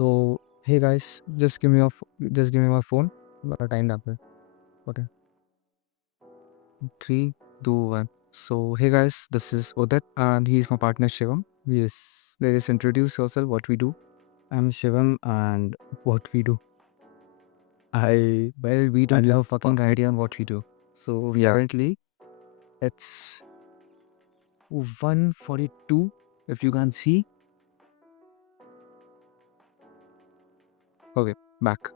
So hey guys, just give me my phone. Time up. Okay. 3, 2, 1. So hey guys, this is Udit and he's my partner Shivam. Yes. Let's introduce yourself. What we do. I'm Shivam, and what we do. We don't I have a fucking idea on what we do. So currently it's 1:42. If you can see. Okay, back.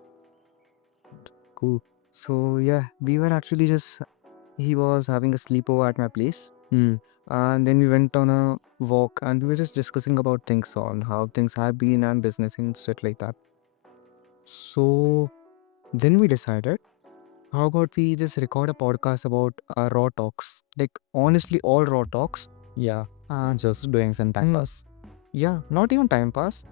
Cool. So yeah, we were actually just he was having a sleepover at my place. And then we went on a walk and we were just discussing about things on how things have been and business and shit like that. So then we decided, how about we just record a podcast about our raw talks? Like honestly, all raw talks. Yeah, And just doing some time pass. yeah, not even time pass.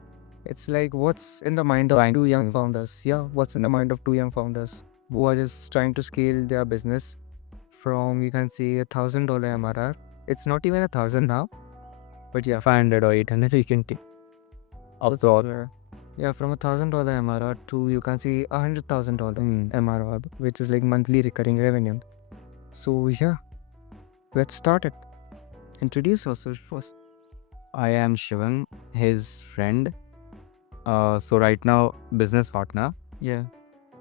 It's like what's in the mind of Trying two young to- founders. Yeah, what's in the mind of two young founders who are just trying to scale their business from, you can say, $1,000 MRR. It's not even 1,000 now, but yeah, 500 or 800, you can take. After all, yeah, from $1,000 MRR to, you can see, $100,000 MRR, which is like monthly recurring revenue. So yeah, let's start it. Introduce yourself first. I am Shivam, his friend. So right now, business partner. Yeah.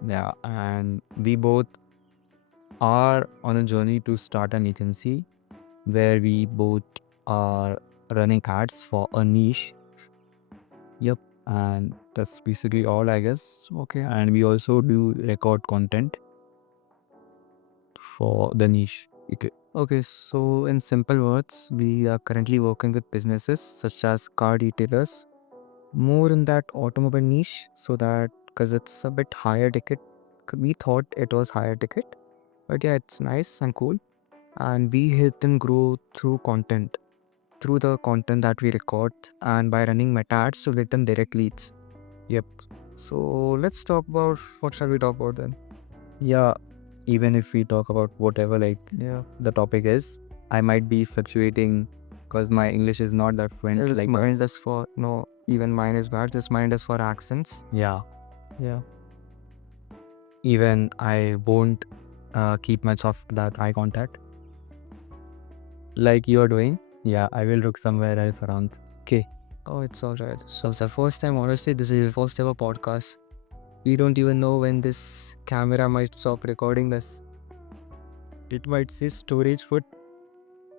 Yeah, and we both are on a journey to start an agency where we both are running ads for a niche. Yep, and that's basically all, I guess. Okay, and we also do record content for the niche. Okay, so in simple words, we are currently working with businesses such as car retailers, more in that automobile niche, so that because it's a bit higher ticket, we thought it was higher ticket, but yeah, it's nice and cool. And we hit and grow through content, through the content that we record, and by running meta ads to get them direct leads. Yep. So let's talk about what shall we talk about then? Yeah, even if we talk about whatever Yeah, the topic is, I might be fluctuating because my English is not that fluent. it's mine is just for no, even mine is bad. Just mine is for accents. Yeah, Yeah. even I won't keep much of that eye contact like you're doing. Yeah, I will look somewhere else around. Okay. Oh, it's all right. So it's the first time, honestly, this is the first ever podcast. We don't even know when this camera might stop recording this. It might say storage foot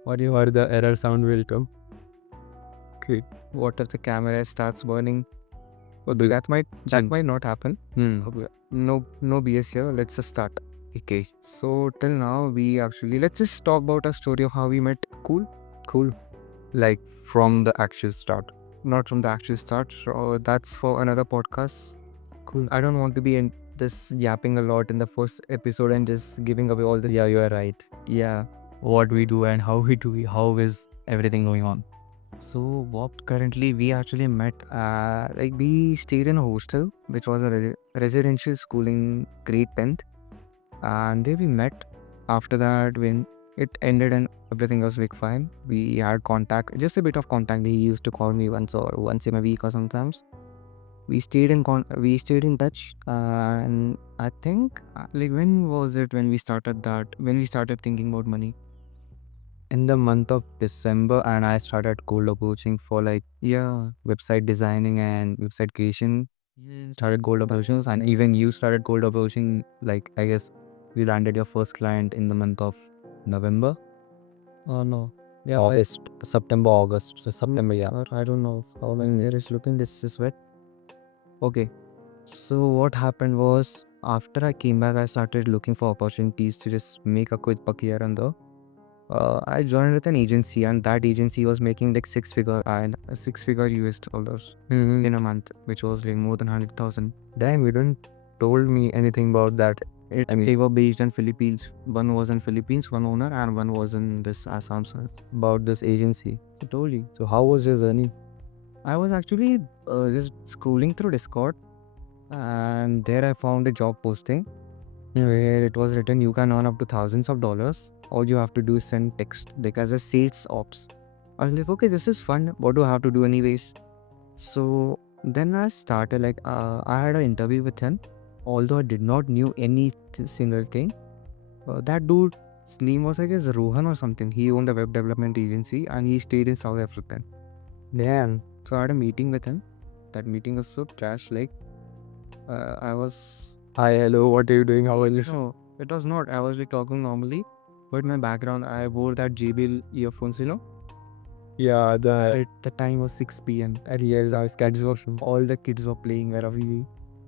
or the error sound will come. Okay. What if the camera starts burning? Oh, that might not happen. Okay. No BS here. Let's just start. Okay. So till now, let's just talk about a story of how we met. Cool. Cool. Like from the actual start. Not from the actual start. So that's for another podcast. Cool. I don't want to be in this yapping a lot in the first episode and just giving away all the. Yeah, you are right. Yeah. What we do and how we do it, how is everything going on? So what currently we actually met, like we stayed in a hostel, which was a residential school in grade 10th, and there we met. After that, when it ended and everything was like fine, we had contact, just a bit of contact. He used to call me once in a week or sometimes. We stayed in touch, and I think like when was it when we started that? When we started thinking about money? In the month of December, and I started cold approaching for Yeah. website designing and website creation. Started cold approaching, and even you started cold approaching. I guess we landed your first client in the month of November. Oh no. Yeah, August, September, August. So September, yeah. I don't know how many years looking this is wet. Okay. So what happened was after I came back, I started looking for opportunities to just make a quick buck here and there. I joined with an agency, and that agency was making like six figure US dollars in a month, which was like more than 100,000. Damn, you didn't told me anything about that. They were based in Philippines. One was in Philippines, one owner, and one was in this Assam. About this agency. I told you. So how was your journey? I was actually just scrolling through Discord, and there I found a job posting where it was written you can earn up to thousands of dollars. All you have to do is send text, like as a sales ops. I was like, okay, this is fun. What do I have to do anyways? So Then I started like I had an interview with him, although I did not knew any single thing. That dude's name was I guess Rohan or something. He owned a web development agency and he stayed in South Africa. Damn. So I had a meeting with him. That meeting was so trash. Like I was Hi, hello, what are you doing? How are you? no, it was not. I was like talking normally, but my background I wore that JBL earphones. Yeah, The time was 6 p.m. I realized our kids were all the kids were playing wherever we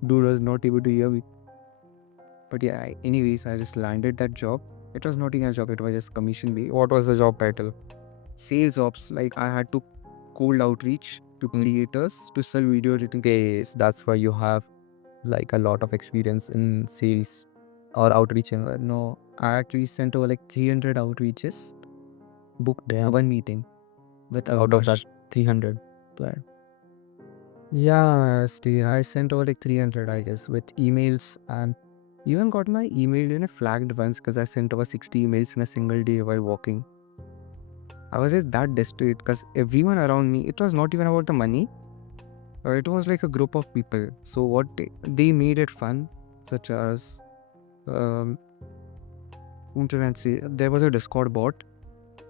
dude was not able to hear me. But yeah, anyways, I just landed that job. It was not even a job, it was just commission based. what was the job title? Sales ops, like I had to cold outreach to creators to sell video editing. Okay, so that's why you have like a lot of experience in sales or outreach. No, I actually sent over like 300 outreaches, booked Damn. one meeting with Out of that Avkash 300. plan. Yeah, Steve, I sent over like 300, I guess, with emails and even got my email flagged once because I sent over 60 emails in a single day while walking. I was just that desperate because everyone around me, it was not even about the money, it was like a group of people. So what they made it fun, such as um, there was a Discord bot.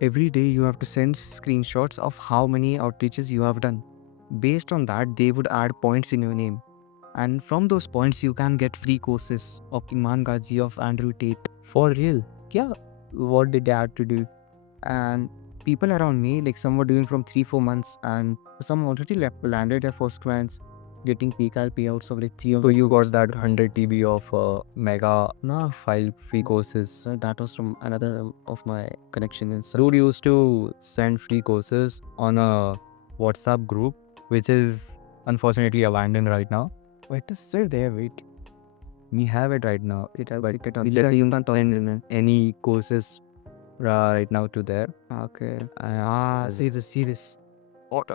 Every day you have to send screenshots of how many outreaches you have done. Based on that, they would add points in your name. And from those points, you can get free courses of Iman Ghazi, of Andrew Tate. For real? Yeah, what did they have to do? And people around me, like some were doing from 3-4 months, and some already landed their first clients, getting PayPal payouts of like 3 So you got that 100 TB of mega No, file free courses. so that was from another of my connections. Dude used to send free courses on a WhatsApp group, which is unfortunately abandoned right now. Wait, it's still there. Wait, We have it right now, but it you can't find any courses right now to there. okay. See this. What?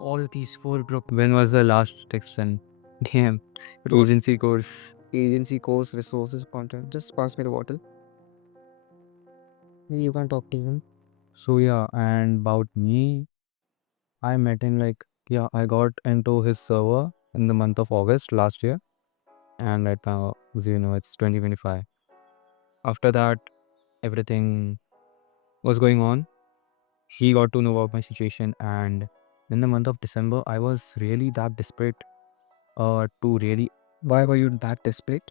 All these 4 group When was the last text sent? Damn. It was- Agency course. agency course resources content. Just pass me the bottle. You can talk to him. So yeah, and about me, I met him like, yeah, I got into his server in the month of August last year. And right now, as you know, it's 2025. After that, everything was going on. He got to know about my situation, and in the month of December, I was really that desperate to really. Why were you that desperate?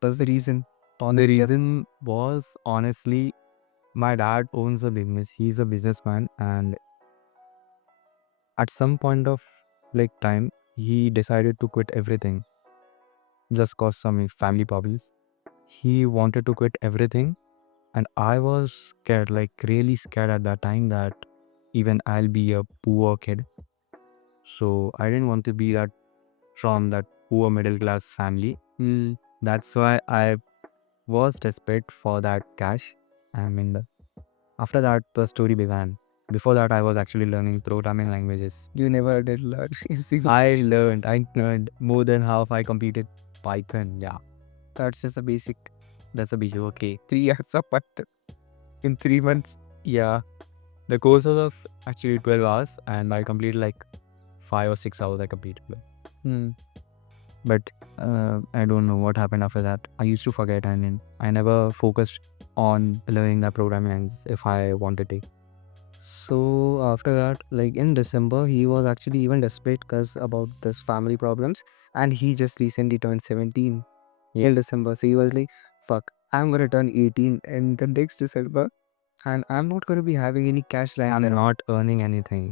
That's the reason. The reason was honestly, my dad owns a business. He's a businessman, and at some point of like time, he decided to quit everything just cause some family problems. He wanted to quit everything, and I was scared, like really scared at that time that even I'll be a poor kid. So I didn't want to be that from that poor middle class family. That's why I was desperate for that cash. I mean, after that, the story began. Before that, I was actually learning programming languages. You never did learn. See, I learned more than half. I completed Python. Yeah, that's just a basic. that's a basic. Okay. 3 years of Python in 3 months. Yeah, the course was of actually 12 hours, and I completed like 5 or 6 hours. I completed. Hmm. But I don't know what happened after that. I used to forget, and then I never focused on learning the programming language if I wanted to. So after that, like in December, he was actually even desperate because about this family problems, and he just recently turned 17 in December. So he was like, "Fuck, I'm gonna turn 18 in the next December, and I'm not gonna be having any cash lying I'm there." not earning anything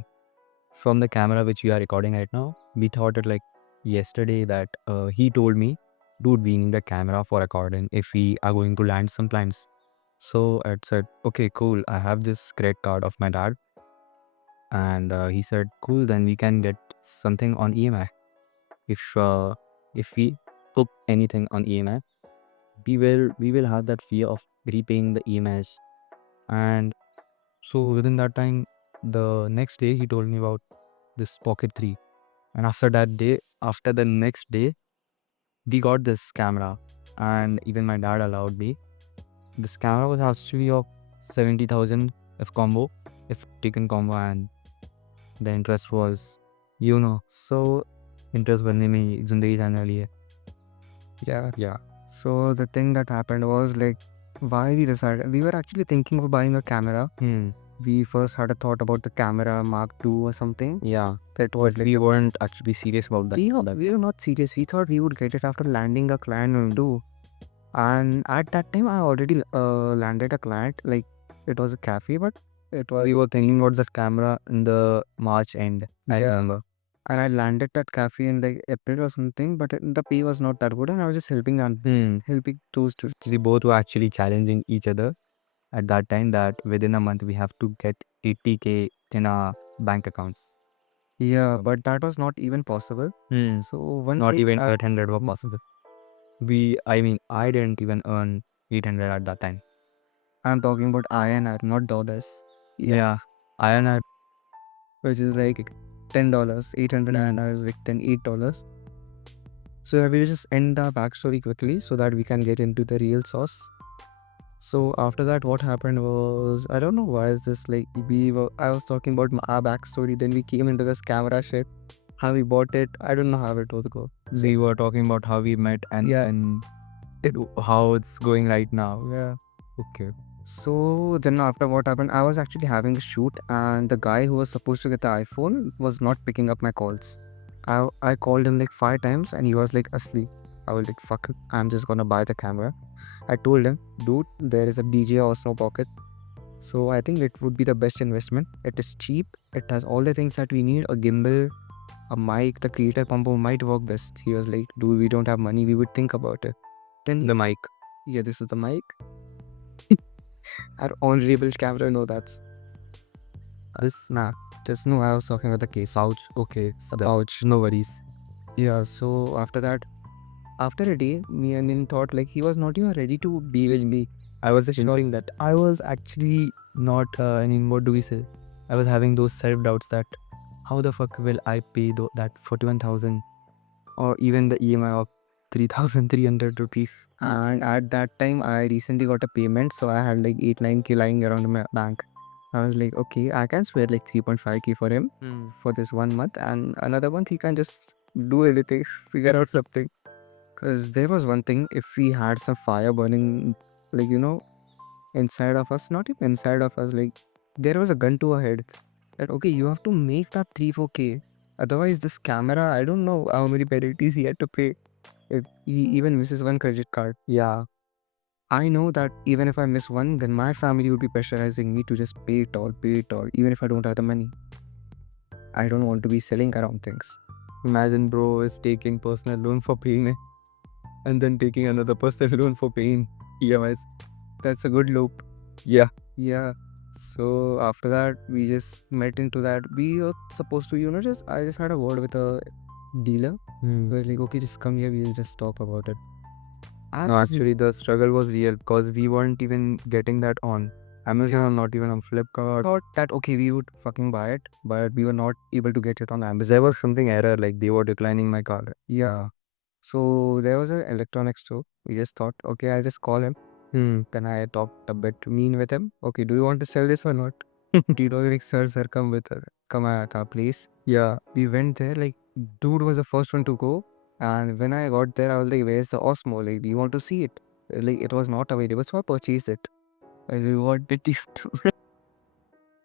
from the camera which we are recording right now. We thought it like yesterday that he told me, dude, we need a camera for recording if we are going to land some plans. So I said, okay, cool. I have this credit card of my dad, and he said, cool. Then we can get something on EMI. If we took anything on EMI, we will have that fear of repaying the EMIs. And so within that time, the next day he told me about this Pocket 3. And after the next day, we got this camera, and even my dad allowed me. This camera was actually of 70,000 if taken combo, and the interest was You know, So interest बनने में जिंदगी जाने वाली है. yeah. So the thing that happened was like, why we decided, we were actually thinking of buying a camera. We first had a thought about the camera Mark II or something. Yeah. That was But like we weren't actually serious about that. we were not serious. We thought we would get it after landing a client and do. And at that time, I already landed a client. Like it was a cafe, but it was We were thinking about the camera in the March end. I Yeah. remember. and I landed that cafe in like April or something. But the pay was not that good, and I was just helping helping those dudes. We both were actually challenging each other at that time that within a month we have to get 80K in our bank accounts. Yeah, but that was not even possible. So one Not day, even 800 were possible. I didn't even earn 800 at that time. I'm talking about INR, not dollars. Yeah. INR. Which is like $10, 800 INR is like $8. So I will just end our backstory quickly so that we can get into the real sauce. So after that, what happened was, I don't know why is this like I was talking about our backstory, then we came into this camera shit, how we bought it. I don't know how it was go. We were talking about how we met and Yeah. how it's going right now. Yeah. Okay. So then after what happened, I was actually having a shoot and the guy who was supposed to get the iPhone was not picking up my calls. I called him like 5 times and he was like asleep. I was like, fuck it, I'm just gonna buy the camera. I told him, dude, there is a DJ Osmo Pocket. So I think it would be the best investment. It is cheap. It has all the things that we need. A gimbal, a mic, the creator pumper might work best. He was like, dude, we don't have money. We would think about it. Then The mic. yeah, this is the mic. Our honorable camera, no, that's this nah. Just no, I was talking about the case. Pouch. Okay. The pouch. No worries. Yeah, so after that, after a day, me and him thought like he was not even ready to be with me. I was ignoring that. I was actually not, what do we say? I was having those self doubts that how the fuck will I pay that 41,000 or even the EMI of 3,300 rupees? And at that time, I recently got a payment, so I had like 8-9K lying around in my bank. I was like, okay, I can spare like 3.5K for him for this 1 month, and another month he can just do anything, figure out something. Because there was one thing, if we had some fire burning, like, inside of us, not even inside of us, like, there was a gun to our head that, okay, you have to make that 3-4K. Otherwise, this camera, I don't know how many penalties he had to pay if he even misses one credit card. Yeah. I know that even if I miss one, then my family would be pressurizing me to just pay it all, even if I don't have the money. I don't want to be selling around things. Imagine bro is taking personal loan for paying and then taking another personal loan for paying EMIs. That's a good loop. Yeah. Yeah. So after that, we just met into that. We were supposed to, I just had a word with a dealer. We were like, okay, just come here, we'll just talk about it. No, actually the struggle was real because we weren't even getting that on Amazon, not even on Flipkart. Thought that, okay, we would fucking buy it, but we were not able to get it on Amazon. There was something error, like they were declining my card. Yeah. So there was an electronics store. We just thought, okay, I'll just call him. Then I talked a bit mean with him. Okay, do you want to sell this or not? He told me, like, sir, come with us. Come at our place. Yeah. We went there, like, dude was the first one to go. And when I got there, I was like, where's the Osmo? Like, do you want to see it? Like, it was not available, so I purchased it. I was like, what did you do?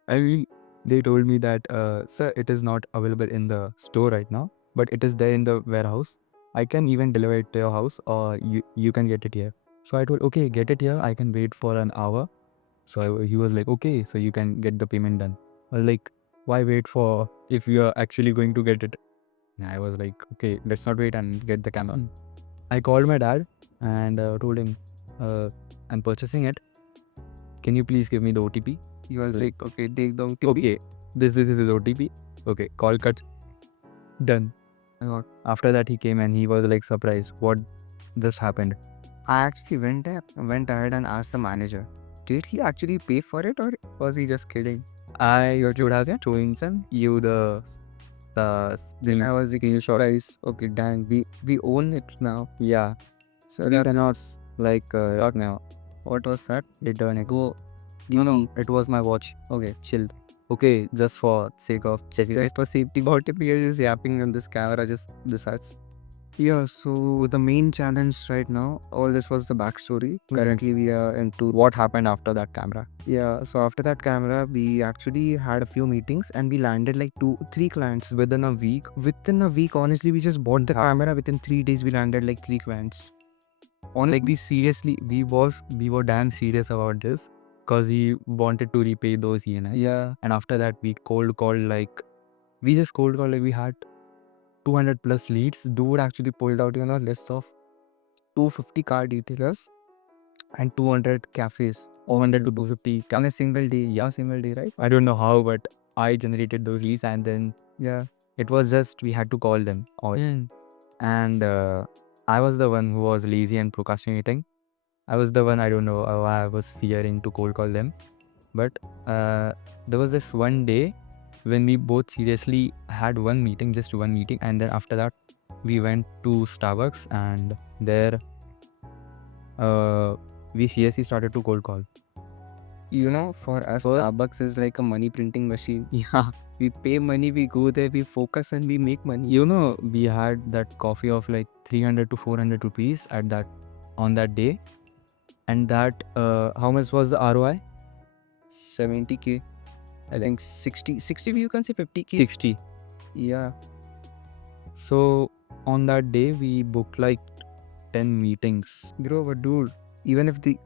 I mean, they told me that, sir, it is not available in the store right now, but it is there in the warehouse. I can even deliver it to your house or you can get it here. So I told, okay, get it here. I can wait for an hour. So he was like, okay, so you can get the payment done. I was like, why wait for if you are actually going to get it? And I was like, okay, let's not wait and get the camera. I called my dad and told him, I'm purchasing it. Can you please give me the OTP? He was like, okay, take the OTP. Okay, this is his OTP. Okay, call cut. Done. I got. After that, he came and he was like surprised. What just happened? I actually went ahead and asked the manager, did he actually pay for it or was he just kidding? I should have shown you the Then I was like, surprised. Okay, dang, we own it now. yeah. So We that cannot like now. what was that? Return it. Go. No, it was my watch. Okay. Chill. Okay, just for sake of checking Just it. for safety, what if we are just yapping on this camera, just decides. Yeah, so the main challenge right now, all this was the backstory. Currently, we are into What happened after that camera? yeah. So after that camera, we actually had a few meetings and we landed like 2-3 clients Within a week. within a week. Honestly, we just bought the camera. Within 3 days, we landed like 3 clients. Like we were damn serious about this because we wanted to repay those ENI. Yeah, And after that, we just cold called like we had 200 plus leads. dude actually pulled out a list of 250 car detailers and 200 cafes 100 to 250. on a single day. Yeah, single day, right? I don't know how, but I generated those leads, and then Yeah. it was just we had to call them all. And I was the one who was lazy and procrastinating. I was the one, I don't know why I was fearing to cold call them. But there was this one day when we both seriously had one meeting, just one meeting, and then after that we went to Starbucks, and there we seriously started to cold call. For us, So Starbucks is like a money printing machine. yeah, We pay money, we go there, we focus, and we make money. we had that coffee of like 300 to 400 rupees at that on that day, and that how much was the ROI? 70K. I think 60, you can say 50K. 60. Yeah. So on that day we booked like 10 meetings. Bro, but dude, even if the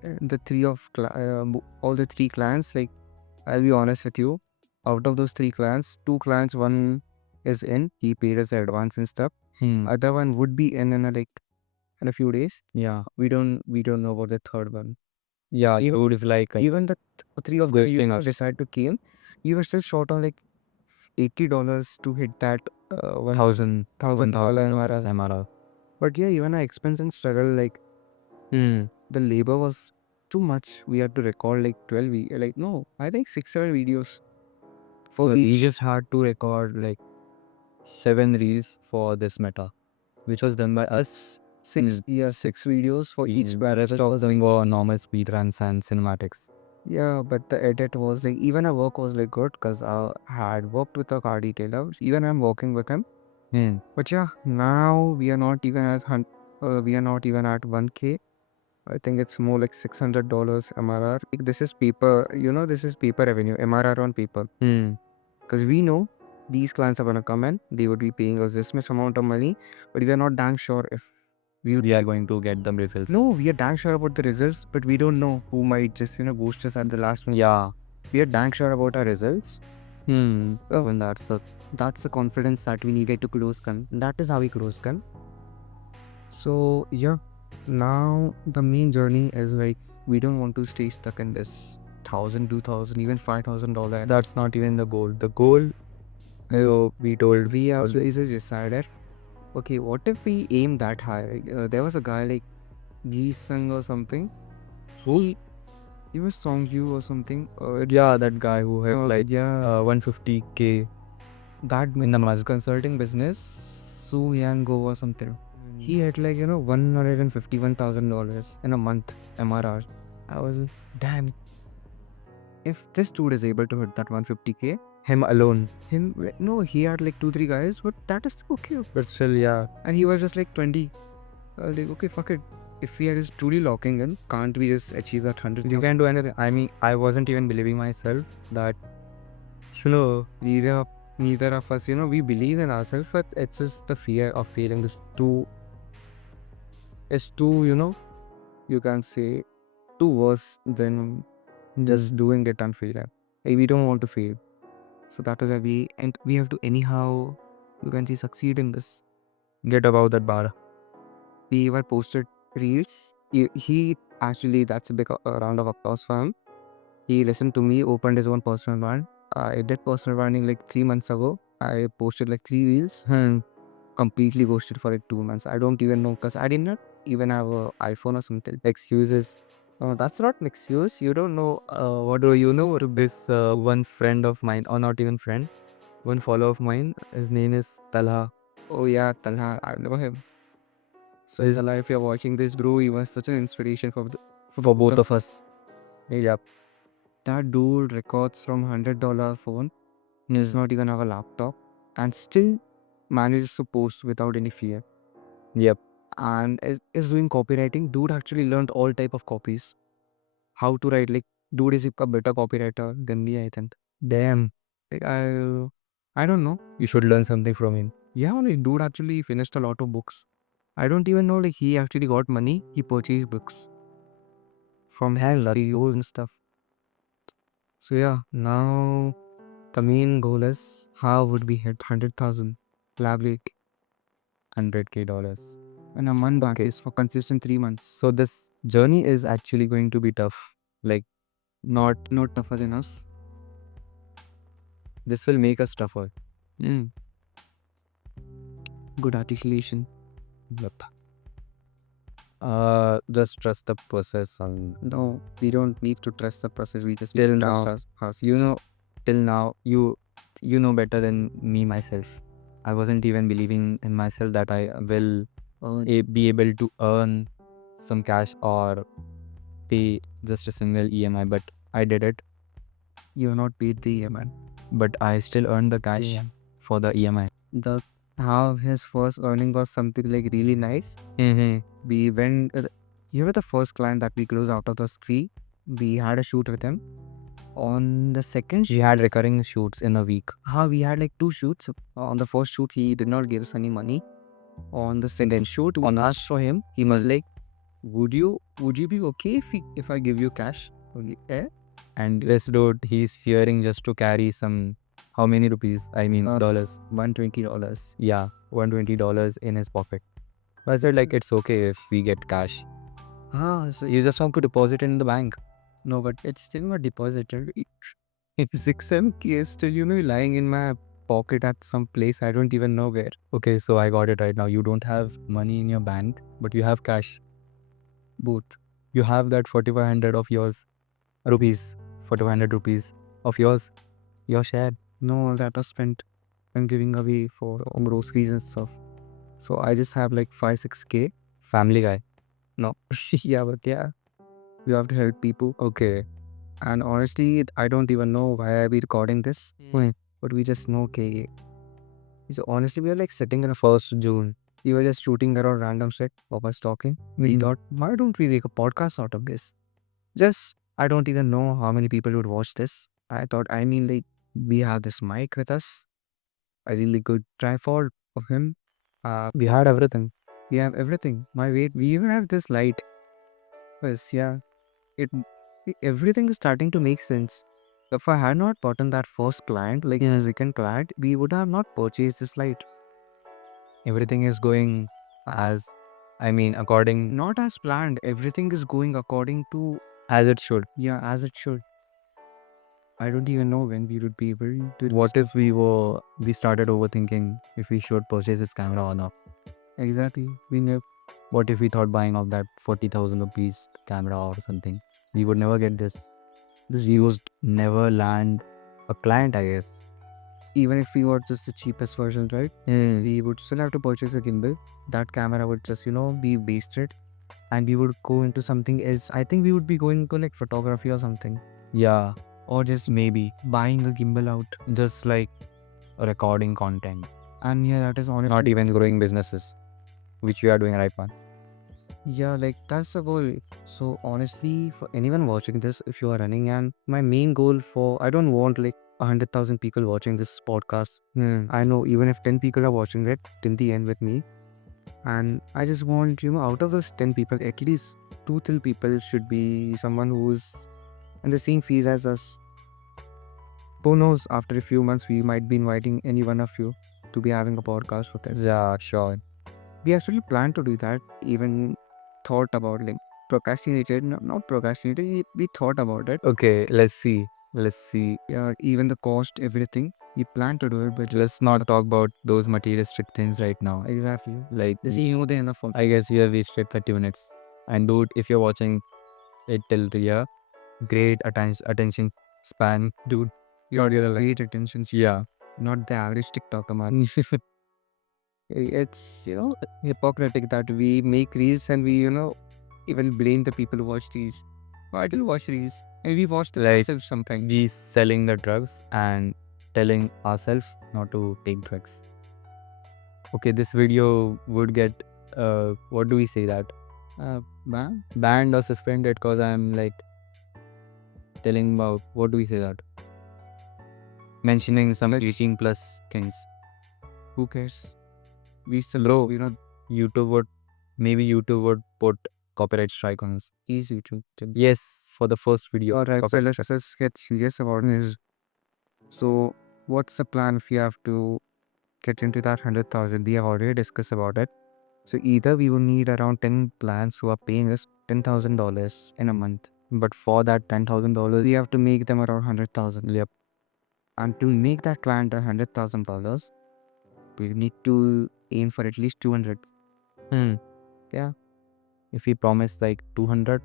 three of all the 3 clients, like I'll be honest with you, out of those 3 clients, 2 clients, one is in, he paid us the advance and stuff. Other one would be in a few days. Yeah. We don't know about the third one. Yeah, Even- dude, if like Even the three of Ghosting you us. decide to came, you were still short on like $80 to hit that $1,000 $1,000 MRR. MRR. But yeah, even our expense and struggle, like the labor was too much. We had to record like 12 like no, I think 6-7 videos for We each. just had to record like 7 reels for this meta, which was done by us. Six Mm. 6 videos for each The barrel. rest was doing for normal speed runs and cinematics. Yeah, but the edit was like even our work was like good because I had worked with a car detailer. Even I'm working with him. But yeah, now we are not even at we are not even at 1K. I think it's more like $600 MRR. Like this is paper, this is paper revenue, MRR on paper. Because we know these clients are gonna come in, they would be paying us this much amount of money, but we are not dang sure if We are going to get them results. no, we are dang sure about the results, but we don't know who might just ghost us at the last one. Yeah. We are dang sure about our results. And That's the confidence that we needed to close them. That is how we close them. So yeah, now the main journey is like we don't want to stay stuck in this 1,000, 2,000, even $5,000. that's not even the goal. The goal we told We also is decided. Okay, what if we aim that high? There was a guy like G Sung or something. who He was Song You or something. yeah, that guy who had like yeah, 150K that in the month. consulting business, Su Yang Go or something. He had like $151,000 in a month MRR. I was like, damn. If this dude is able to hit that 150K, Him alone. no, he had like 2-3 guys, but that is okay. But still, yeah. And he was just like 20. I was like, okay, fuck it. If we are just truly locking in, can't we just achieve that 100? You can do anything. I mean, I wasn't even believing myself that, Neither of us, we believe in ourselves, but it's just the fear of failing. It's too, you can say, too worse than just doing it and failing. Like, we don't want to fail. So that is why we have to anyhow, you can say, succeed in this. get above that bar. We even posted reels. He actually, that's a big round of applause for him. He listened to me, opened his own personal brand. I did personal branding like 3 months ago. I posted like 3 reels. Completely ghosted for like 2 months. I don't even know because I did not even have an iPhone or something. Excuses. That's not an excuse. You don't know What do you know? This one friend of mine, or not even friend, one follower of mine, his name is Talha. Oh yeah, Talha, I know him. So Talha, if you're watching this, bro, he was such an inspiration for For both of us. Yep. That dude records from $100 phone. Does not even have a laptop, and still manages to post without any fear. Yep. And is doing copywriting. Dude actually learned all type of copies. How to write, like, dude is a better copywriter than me, I think. Damn. Like, I don't know. You should learn something from him. Yeah, like, dude actually finished a lot of books. I don't even know, like, he actually got money. He purchased books from CEOs and stuff. So yeah, now the main goal is how would we hit 100,000 lab leak $100K. in a month Okay. is for consistent 3 months. So this journey is actually going to be tough. Like, not Tougher than us. this will make us tougher. Good articulation. Yep. Just trust the process. And No, we don't need to trust the process. We just till need to now, trust us. you know, till now, you know better than me myself. I wasn't even believing in myself that I will be able to earn some cash or pay just a single EMI, but I did it. You're not paid the EMI. But I still earned the cash for the EMI. The how his first earning was something like really nice. We went, you know, the first client that we closed out of the street. We had a shoot with him. On the second We had recurring shoots in a week. we had like 2 shoots. On the first shoot, he did not give us any money. On the second shoot, on asked for him, he was like, "Would you be okay if I give you cash?" Yeah. And this dude, he's fearing just to carry some, how many rupees? I mean, dollars. $120. Yeah, $120 in his pocket. But I said, like, it's okay if we get cash. So You just have to deposit it in the bank. no, but it's still not deposited. It's 6-7K is still, lying in my pocket at some place. I don't even know where. Okay, so I got it right now. You don't have money in your bank, but you have cash. Both. You have that 4,500 of yours, rupees, 4,500 rupees of yours, your share. No, that was spent and giving away for groceries and stuff. So I just have like 5-6K. Family guy. No. Yeah, but yeah, you have to help people. Okay. And honestly, I don't even know why I be recording this. But we just know, okay. So honestly, we are like sitting in a 1st June. We were just shooting around random shit of us talking. We thought, why don't we make a podcast out of this? Just, I don't even know how many people would watch this. I thought, like, we have this mic with us. A really good tripod of him. We had everything. We have everything. We even have this light. Yes, yeah. Everything is starting to make sense. If I had not gotten that first client, like the second client, we would have not purchased this light. Everything is going according Not as planned. Everything is going according to, as it should. yeah, as it should. I don't even know when we would be able to. What if we started overthinking if we should purchase this camera or not? Exactly. We never. What if we thought buying of that 40,000 rupees camera or something? We would never get this. We would never land a client, I guess. Even if we got just the cheapest version, right? We would still have to purchase a gimbal. That camera would just, be wasted. And we would go into something else. I think we would be going to like photography or something. Yeah, Or just maybe buying a gimbal out. just like recording content, And yeah, that is honestly. not even growing businesses, which we are doing right now. Yeah, like that's the goal. So honestly, for anyone watching this, if you are running, and my main goal I don't want like 100,000 people watching this podcast. I know even if 10 people are watching it till the end with me, and I just want, out of those 10 people, at least 2-3 people should be someone who's in the same phase as us. Who knows, after a few months, we might be inviting any one of you to be having a podcast with us. Yeah, sure. We actually planned to do that, even thought about like procrastinated, not procrastinated, we thought about it. Okay, let's see. Yeah, even the cost, everything, we planned to do it, but Let's not talk about those materialistic things right now. exactly. Like, This is more than enough for I guess we have wasted 30 minutes. And dude, if you're watching it till the year, great attention span, dude. your great attention span. Yeah. Not the average TikToker, man. It's, hypocritic that we make reels and we, even blame the people who watch these. Why do you watch reels? And we watch the Like, passive sometimes. we selling the drugs and telling ourselves not to take drugs. Okay, this video would get what do we say that? Banned or suspended because I'm like telling about what do we say that? Mentioning some Let's- 18 plus things. Who cares? We still Bro, you know YouTube would put copyright strike on us. easy to Yes, for the first video. Alright, so copyright let's just get serious about this. So what's the plan if you have to get into that 100,000? We have already discussed about it. So either we will need around 10 plans who are paying us $10,000 in a month. But for that $10,000, We have to make them around 100,000. Yep. And to make that client $100,000, we need to aim for at least 200. Yeah. If we promise like 200,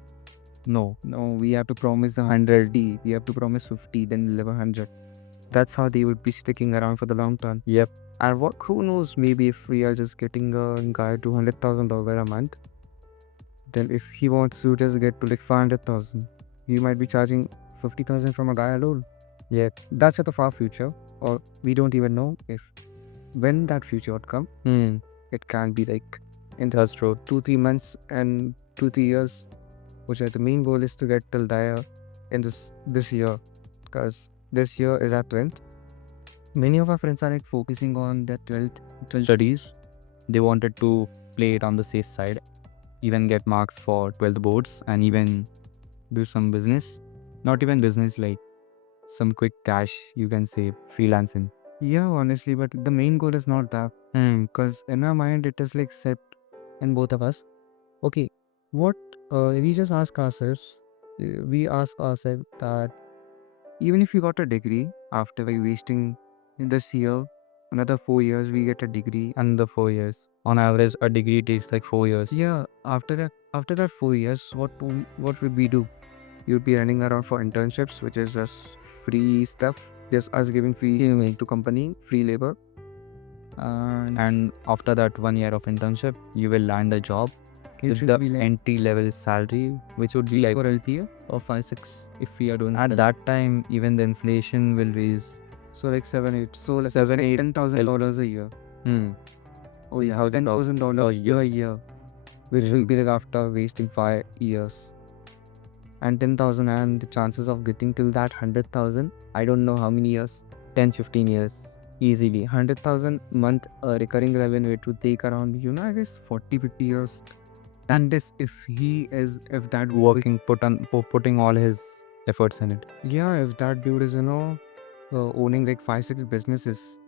no. No, we have to promise the 100. We have to promise 50, then deliver 100. That's how they would be sticking around for the long term. Yep. And who knows, maybe if we are just getting a guy $200,000 a month, then if he wants to just get to like 500,000, we might be charging 50,000 from a guy alone. Yeah. That's at the far future, or we don't even know if when that future would come. It can be like in That's true. 2-3 months and 2-3 years, which are the main goal is to get till there in this year, because this year is our 12th. Many of our friends are like focusing on their 12th Studies, they wanted to play it on the safe side, even get marks for 12th boards and even do some business. Not even business, like some quick cash, you can say freelancing. Yeah, honestly, but the main goal is not that. Because in our mind, it is like set in both of us. Okay, what we just ask ourselves, we ask ourselves that even if you got a degree after like wasting in this year, another 4 years, we get a degree. Another 4 years. On average, a degree takes like 4 years. Yeah, after that 4 years, what would we do? You'd be running around for internships, which is just free stuff, just us giving free to company, free labor. And after that 1 year of internship, you will land a job It with should the be like entry level salary, which would be like for LPA or 5-6 if we are doing at that time, even the inflation will raise. so like 7-8. So like 7-8 $10,000 a year. Oh yeah, $10,000 a year, which will be like after wasting 5 years. And 10,000 and the chances of getting till that 100,000, I don't know how many years. 10-15 years easily. 100,000 month recurring revenue, it would take around, I guess 40-50 years. And this if that Working, putting all his efforts in it. Yeah, if that dude is owning like 5-6 businesses,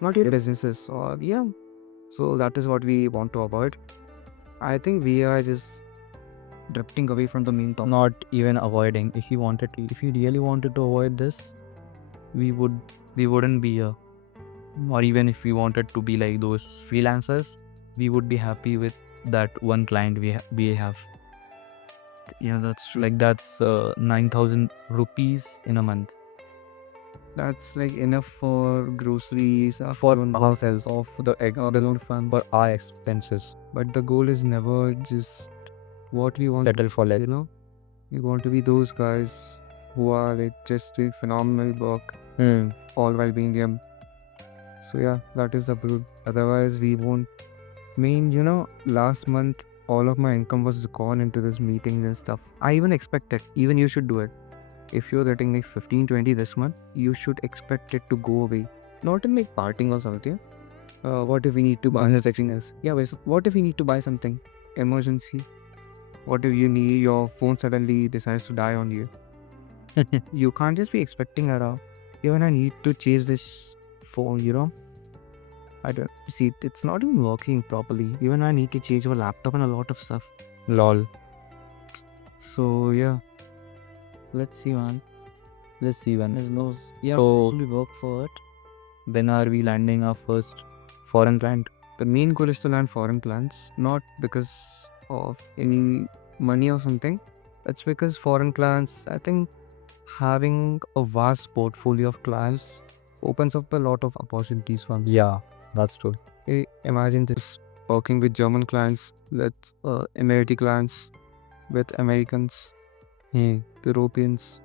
not your businesses, or yeah. So that is what we want to avoid. I think we are just drifting away from the main topic. Not even avoiding. If you really wanted to avoid this, we wouldn't be here. Or even if we wanted to be like those freelancers, we would be happy with that one client we have. Yeah, that's true. Like that's 9,000 rupees in a month. That's like enough for groceries, For for ourselves, of the egg or the fun. for our expenses. But the goal is never just what we want. Settle for less. We want to be those guys who are like just doing phenomenal work, all while being young. So yeah, that is the goal. Otherwise, we won't. Last month all of my income was gone into this meetings and stuff. I even expected. Even you should do it. If you're getting like 15-20 this month, you should expect it to go away. Not in like parting or something. What if we need to buy something else? Yeah, but what if we need to buy something? Emergency. What if your phone suddenly decides to die on you? You can't just be expecting around. Even I need to change this phone, I don't see it's not even working properly. Even I need to change my laptop and a lot of stuff. Lol. So yeah. Let's see, man. There's no So- we work for it. When are we landing our first foreign client? The main goal is to land foreign plants, not because of any money or something. It's because foreign clients, I think having a vast portfolio of clients opens up a lot of opportunities for us. Yeah, that's true. Imagine this working with German clients, with American clients, with Americans, Europeans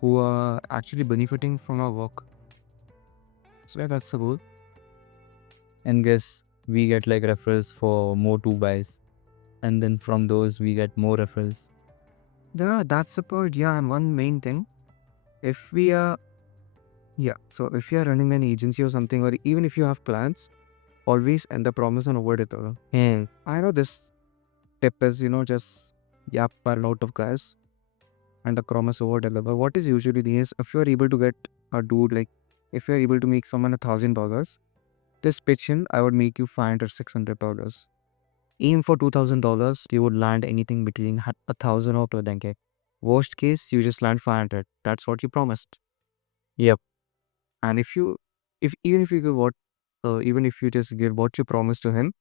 who are actually benefiting from our work. So yeah, that's the goal. And guess we get like referrals for more 2 buys. And then from those we get more referrals. Yeah, that's the point. Yeah, and one main thing, if we are, yeah, so if you are running an agency or something, or even if you have plans, always end the promise and avoid it. I know this tip is, just yap a lot of guys and the promise over deliver. What is usually the is if you're able to get a dude, like if you're able to make someone $1,000, this pitch in, I would make you $500, $600. Aim for $2,000, you would land anything between 1,000 or 2,000. Worst case, you just land 500. That's what you promised. Yep. And if even if you give what, even if you just give what you promised to him,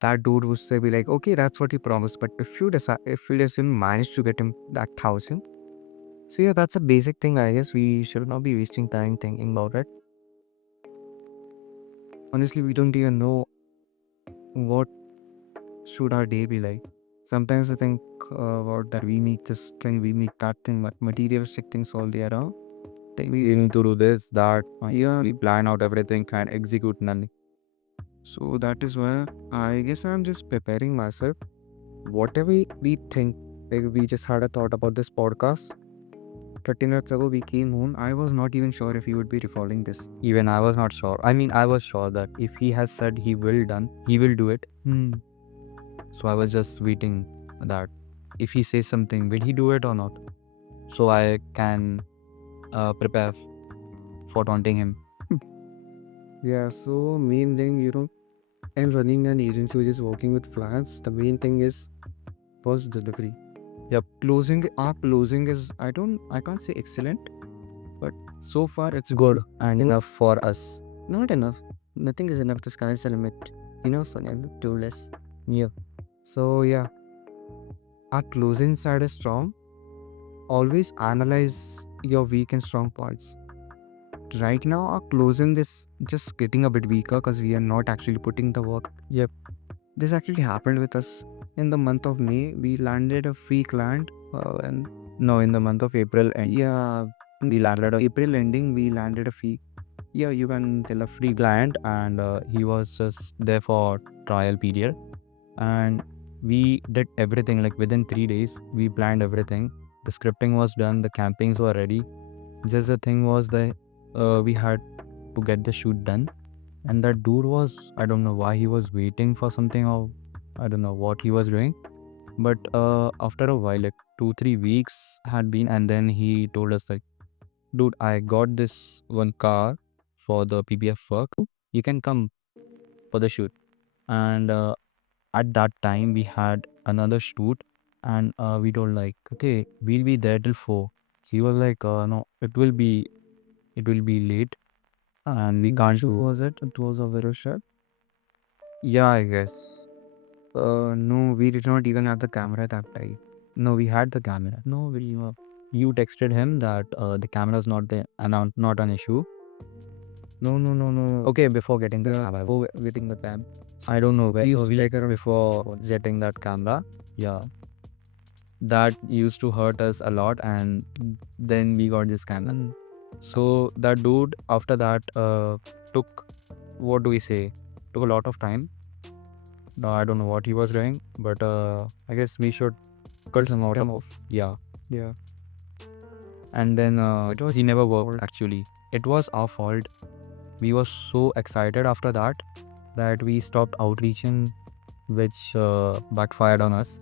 that dude would say be like, okay, that's what you promised. But if you just didn't manage to get him that 1,000, so yeah, that's a basic thing. I guess we should not be wasting time thinking about it. Honestly, we don't even know what should our day be like. Sometimes I think about that we need this thing, we need that thing, but materialistic things all day around. Then we We need to do this, that. yeah. We plan out everything and execute none. So that is why I guess I'm just preparing myself. Whatever we think, like we just had a thought about this podcast. 30 minutes ago, we came home. I was not even sure if he would be recording this. Even I was not sure. I mean, I was sure that if he has said he will do it. So I was just waiting that if he says something, will he do it or not? So I can prepare for taunting him. Yeah, so main thing, and running an agency which is working with clients, the main thing is first delivery. Yep. Our closing is, I can't say excellent, but so far it's Good and enough for us. not enough. Nothing is enough. The sky is the limit. Sonia, do less. Yep. So yeah, our closing side is strong. Always analyze your weak and strong points. Right now, our closing is just getting a bit weaker because we are not actually putting the work. Yep. This actually happened with us in the month of May. We landed a free client, and No, in the month of April and yeah, we landed a April ending, we landed a fee. Yeah, you can tell a free. client and he was just there for trial period. And we did everything like within 3 days. We planned everything. The scripting was done. The campaigns were ready. Just the thing was that we had to get the shoot done. And that dude was, I don't know why he was waiting for something or I don't know what he was doing. But after a while, like 2-3 weeks had been, and then he told us like, dude, I got this one car for the PPF work. You can come for the shoot. And at that time we had another shoot, and we told like, okay, we'll be there till 4. He was like, no, it will be late and we can't Shoot do. was it? It was a video shot. Yeah, I guess. No, we did not even have the camera that time. No, we had the camera. No, you texted him that the camera is not not an issue. No, no, no, no. Okay, before getting the camera. Before getting the cam. I don't know where Please we like around before getting that camera. Yeah, that used to hurt us a lot, and then we got this camera. So that dude after that took, what do we say, took a lot of time. No, I don't know what he was doing, but I guess we should cut Just him out cut him of. off. Yeah. Yeah. And then he never worked actually. It was our fault. We were so excited after that we stopped outreaching, which backfired on us.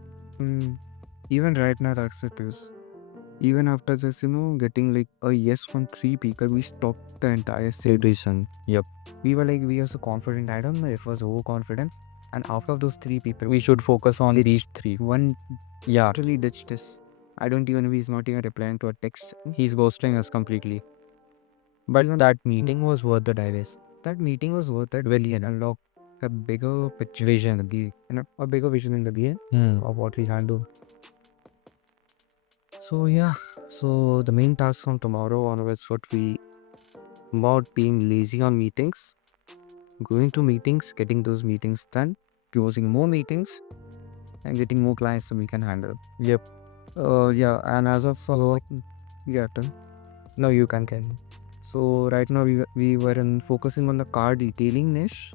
Even right now, that's it is. Even after just, getting like a yes from 3 people, we stopped the entire sales. Outreaching. Yep. We were like, we are so confident. I don't know if it was overconfidence. And out of those 3 people, We should focus on these 3. one Yeah. totally ditched us. I don't even know, he's not even replying to a text. He's ghosting us completely. But Even that meeting was worth it, I guess. that meeting was worth it. Well, he unlocked a bigger picture Vision. in the game, a bigger vision in the game of what we can do. So yeah, so the main task from tomorrow onwards would be about being lazy on meetings, going to meetings, getting those meetings done, closing more meetings, and getting more clients so we can handle. Yep. Yeah, and as of yeah, tell. No, you can. So right now we were focusing on the car detailing niche,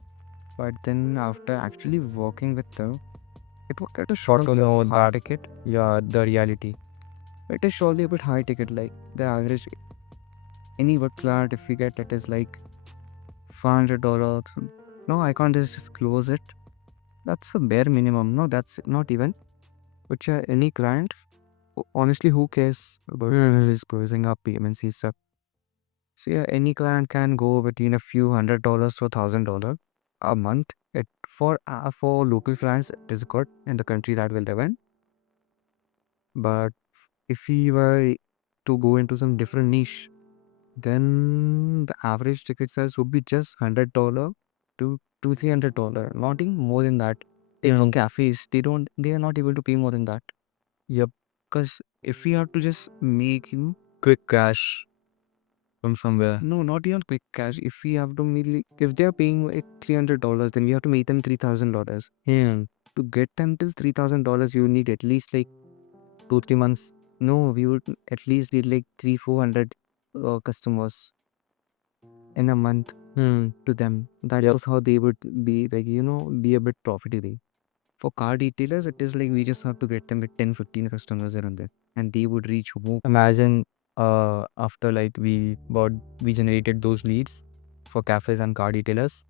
but then after actually working with them, it was at a Got short to know high that. ticket. Yeah, the reality. It is surely a bit high ticket. Like the average any work client, if we get it is like $500. No, I can't just close it. That's a bare minimum. No, that's not even. But yeah, any client, honestly, who cares about is closing up payments and stuff. So yeah, any client can go between a few $100 to $1,000 a month. It for local clients, it is good in the country that will live in. But if we were to go into some different niche, then the average ticket size would be just $100 to $300, not even more than that. Like for cafes, they are not able to pay more than that. Yep. Because if we have to just make Quick cash from somewhere. no, not even quick cash. If we have to make if they are paying like $300, then we have to make them $3,000. Hmm. To get them till $3,000, you need at least like 2-3 months. no, we would at least need like 300-400 customers in a month to them. That Yep. was how they would be like, be a bit profitable. For car detailers, it is like we just have to get them with 10-15 customers around there and they would reach more. Imagine after like we generated those leads for cafes and car detailers.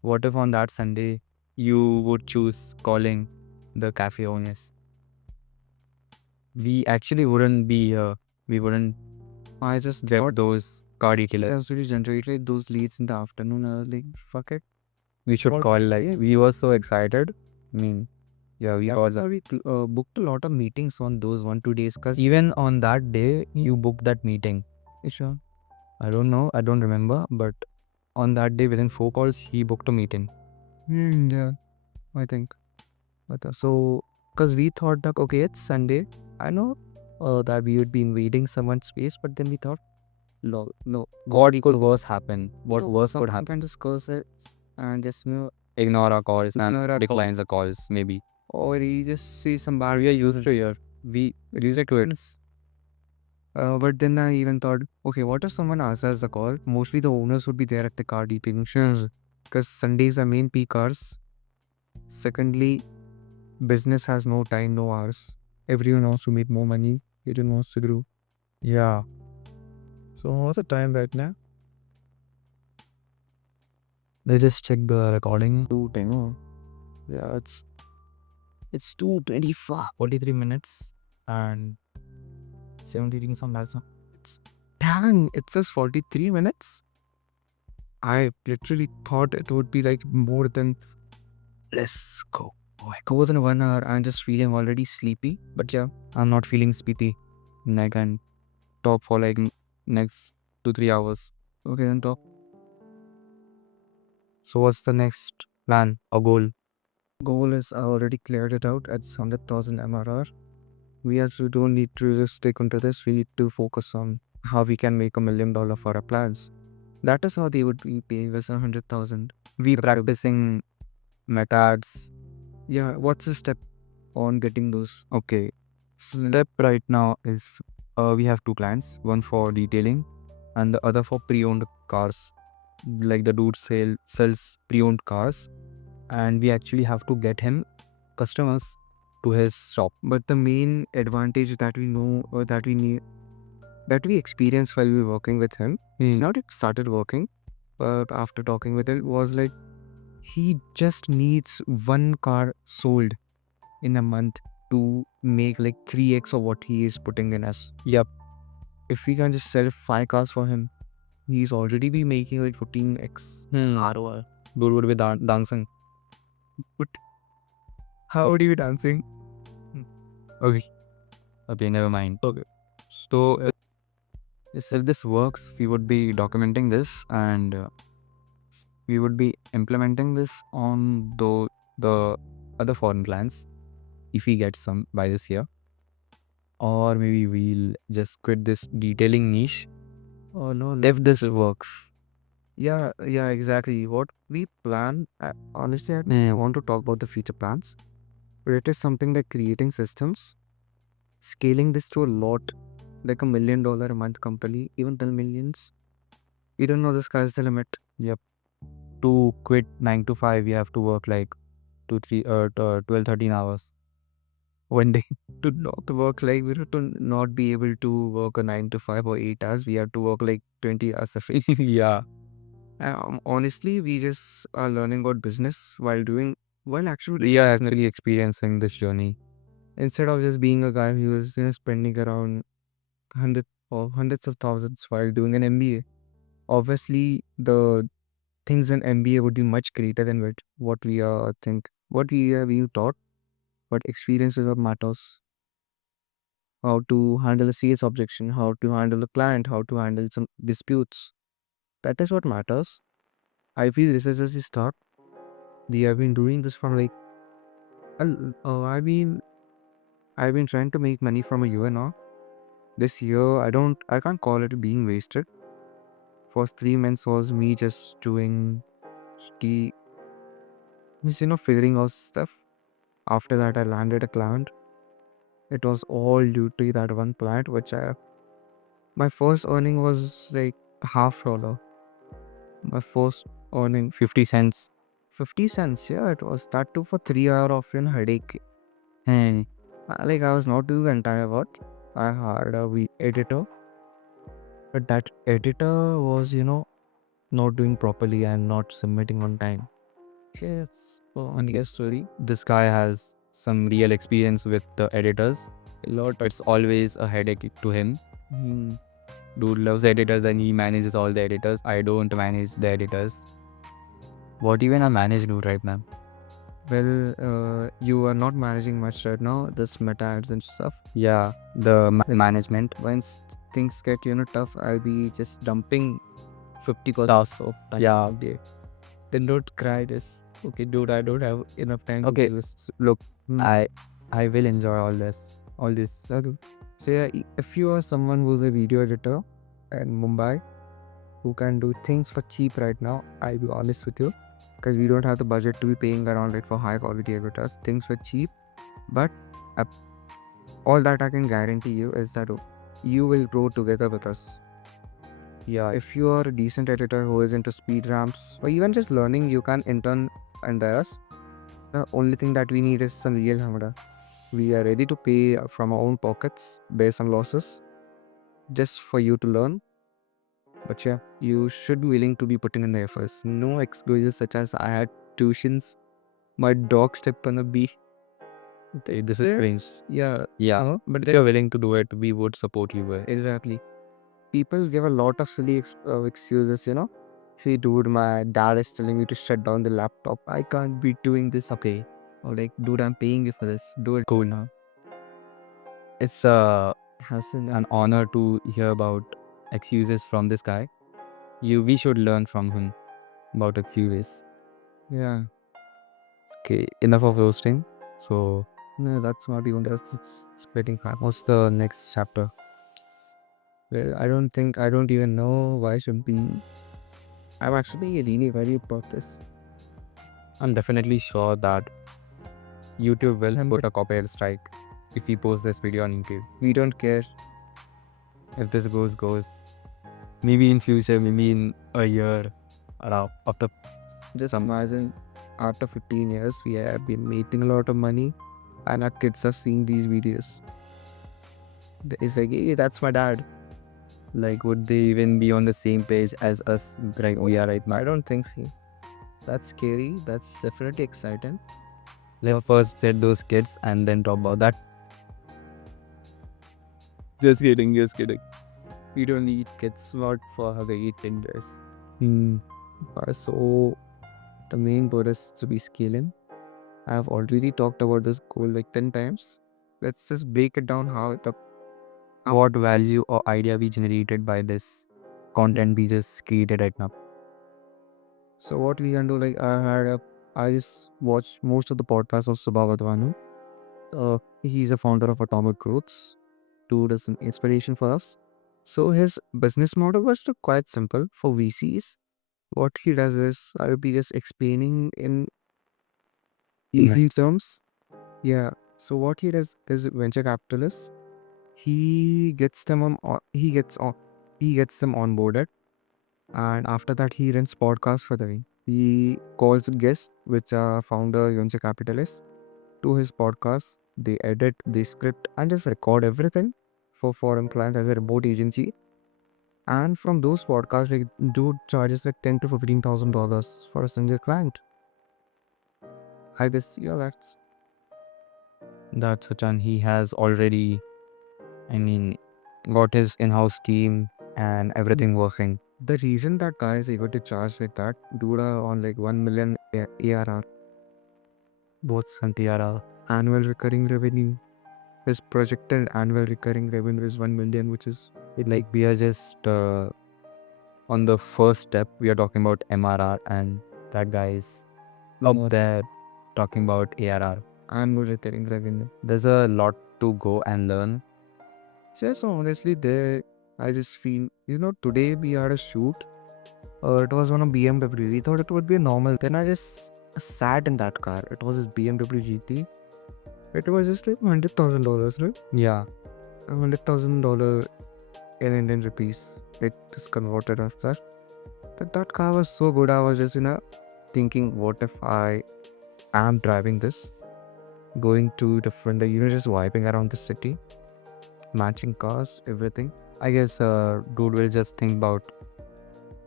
What if on that Sunday you would choose calling the cafe owners? We actually wouldn't be here. We wouldn't I just get thought those car detailers. as we generated those leads in the afternoon, I was like, fuck it. We should Call- call like yeah, we were so excited. I mean, yeah, we that called was how we booked a lot of meetings on those 1-2 days. Because even on that day you booked that meeting. sure. I don't know, I don't remember, but on that day within 4 calls he booked a meeting. Yeah, I think. But so, because we thought that, okay, it's Sunday. I know that we would be invading someone's space, but then we thought, no, What could worse happen? What no, worse could someone happen? can just curse it and just, Ignore our calls and ignore our call. declines the calls maybe. Or he just say some bad We are used to here. We used to it. words. But then I even thought, okay, what if someone answers the call? Mostly the owners would be there at the car detailing shows because Sundays are main peak hours. Secondly, business has no time, no hours. Everyone wants to make more money. Everyone wants to grow. Yeah. So what's the time right now? Let's just check the recording. 2:10. Oh. Yeah, it's 2:25. 43 minutes and 70 some that's Dang, it says 43 minutes. I literally thought it would be like more than. Let's go. More than 1 hour. I'm just feeling already sleepy. But yeah, I'm not feeling speedy. and I can Talk for like next 2-3 hours. okay then talk. So what's the next plan or goal? Goal is I already cleared it out at 100,000 MRR. We actually don't need to just stick onto this. We need to focus on how we can make $1 million for our plans. That is how they would be paying us 100,000. We practicing meta ads. Yeah, what's the step on getting those? Okay. Step right now is we have 2 clients, one for detailing and the other for pre-owned cars. Like the dude sells pre-owned cars and we actually have to get him customers to his shop. But the main advantage that we know or that we need that we experienced while we were working with him, not it started working, but after talking with him was like he just needs one car sold in a month to make like 3x of what he is putting in us. Yep. If we can just sell 5 cars for him, he's already be making like 14x ROI. Dude would be dancing. But how would you be dancing? Okay. Okay, never mind. Okay. So if this works, we would be documenting this and we would be implementing this on the other foreign plans if we get some by this year. Or maybe we'll just quit this detailing niche Oh no, if this works. yeah, exactly. What we plan, honestly, I want to talk about the future plans. But it is something like creating systems, scaling this to a lot, like $1 million a month company, even 10 millions. We don't know the sky's the limit. Yep. To quit 9 to 5, you have to work like 2, 3, 12, 13 hours one day. To not work like we have to not be able to work a 9 to 5 or 8 hours. We have to work like 20 hours a day. Yeah. Honestly, we just are learning about business while actually We are actually experiencing this journey. instead of just being a guy who is spending around hundreds of thousands while doing an MBA. Obviously, the things in MBA would be much greater than what we are being taught, but experiences of matters. How to handle a CS objection, how to handle a client, how to handle some disputes. That is what matters. I feel this is just the start. We have been doing this for like, I've been trying to make money from a year now. This year, I can't call it being wasted. First 3 months was me just doing the, figuring out stuff. After that, I landed a client. It was all due to that one client, my first earning was like $half. My first earning 50 cents. 50 cents. Yeah, it was that too for 3 hour of a headache. Hmm. Like I was not doing the entire work. I hired a editor, but that editor was, not doing properly and not submitting on time. Yes. So on Okay. your story, This guy has some real experience with the editors. a lot. It's always a headache to him. Hmm. Dude loves editors and he manages all the editors. I don't manage the editors. What even I manage dude right now? Well, you are not managing much right now. This meta ads and stuff. Yeah, the management. Once things get tough, I'll be just dumping 50% Tasks. of time Yeah. a day. Then don't cry this. Okay, dude, I don't have enough time to Okay. do this. Look, Hmm. I will enjoy all this. All this. Okay. So yeah, if you are someone who's a video editor in Mumbai who can do things for cheap right now, I'll be honest with you, because we don't have the budget to be paying around it for high quality editors. Things for cheap, but uh, all that I can guarantee you is that you will grow together with us. Yeah, if you are a decent editor who is into speed ramps or even just learning, you can intern under us. The only thing that we need is some real hamada. We are ready to pay from our own pockets, bear some losses, just for you to learn. But yeah, you should be willing to be putting in the efforts. No excuses such as I had tuitions, my dog stepped on a bee. This is cringe. Yeah, Yeah. But if you're willing to do it, we would support you with. exactly. People give a lot of silly excuses, Hey, dude, my dad is telling me to shut down the laptop. I can't be doing this. Okay. Or like, dude, I'm paying you for this. Do it. Cool now. It's Hasn't. an honor to hear about excuses from this guy. We should learn from him about excuses. Yeah. Okay, enough of roasting. So No, that's not even that's it's splitting time. What's the next chapter? Well, I don't even know why I should be. I'm actually really worried about this. I'm definitely sure that YouTube will But put a copyright strike if we post this video on YouTube. we don't care. If this goes. Maybe in future, maybe in a year around after Just some. imagine after 15 years, we have been making a lot of money and our kids have seen these videos. It's like, hey, that's my dad. Like, would they even be on the same page as us right we are right now? I don't think so. That's scary. That's definitely exciting. Let's first set those kids and then talk about that. Just kidding. We don't need kids smart for having 18 years. Hmm. So the main goal is to be scaling. I've already talked about this goal like 10 times. Let's just break it down What value or idea we generated by this content we just created right now? So what we can do, like I just watched most of the podcasts of Subha Vadvanu. He's a founder of Atomic Growths. Dude is an inspiration for us. So his business model was quite simple for VCs. What he does is I'll be just explaining in easy terms. Yeah. So what he does is venture capitalist. He gets them he gets them onboarded, and after that he runs podcasts for them. He calls guests, which are founder venture capitalists, to his podcast. They edit, they script, and just record everything for foreign clients as a remote agency. And from those podcasts, like dude charges like $10,000 to $15,000 for a single client. I guess yeah, That's such an he has already, I mean, got his in-house team and everything working. the reason that guy is able to charge like that. Dude are on like 1 million ARR, Both Santiara. annual recurring revenue. His projected annual recurring revenue is 1 million, which is Like we are just on the first step. We are talking about MRR, and that guy is up there talking about ARR. annual recurring revenue. There's a lot to go and learn. So honestly, there I just feel today we had a shoot. It was on a BMW. We thought it would be normal. Then I just sat in that car. It was this BMW GT. It was just like $100,000, right? Yeah. $100,000 in Indian rupees. It is converted as that. That car was so good. I was just thinking, what if I am driving this, going to different, just vibing around the city, matching cars, everything. I guess dude will just think about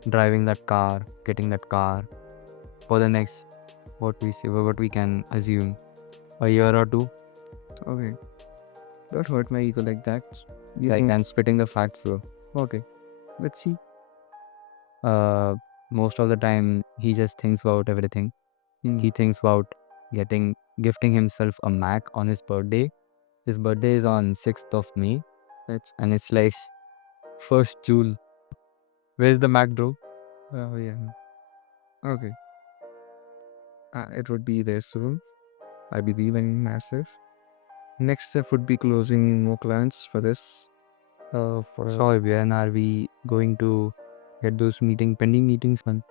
driving that car, getting that car for the next, what we can assume, a year or two. Okay, don't hurt my ego like that. Like I'm spitting the facts, bro. Okay, let's see. Most of the time he just thinks about everything. He thinks about gifting himself a Mac on his birthday. His birthday is on 6th of May. And it's like 1st June. Where's the Mac, bro? Oh yeah. Okay. It would be there soon. I believe in massive. Next step would be closing more clients for this. For Sorry, when are we going to get those pending meetings done?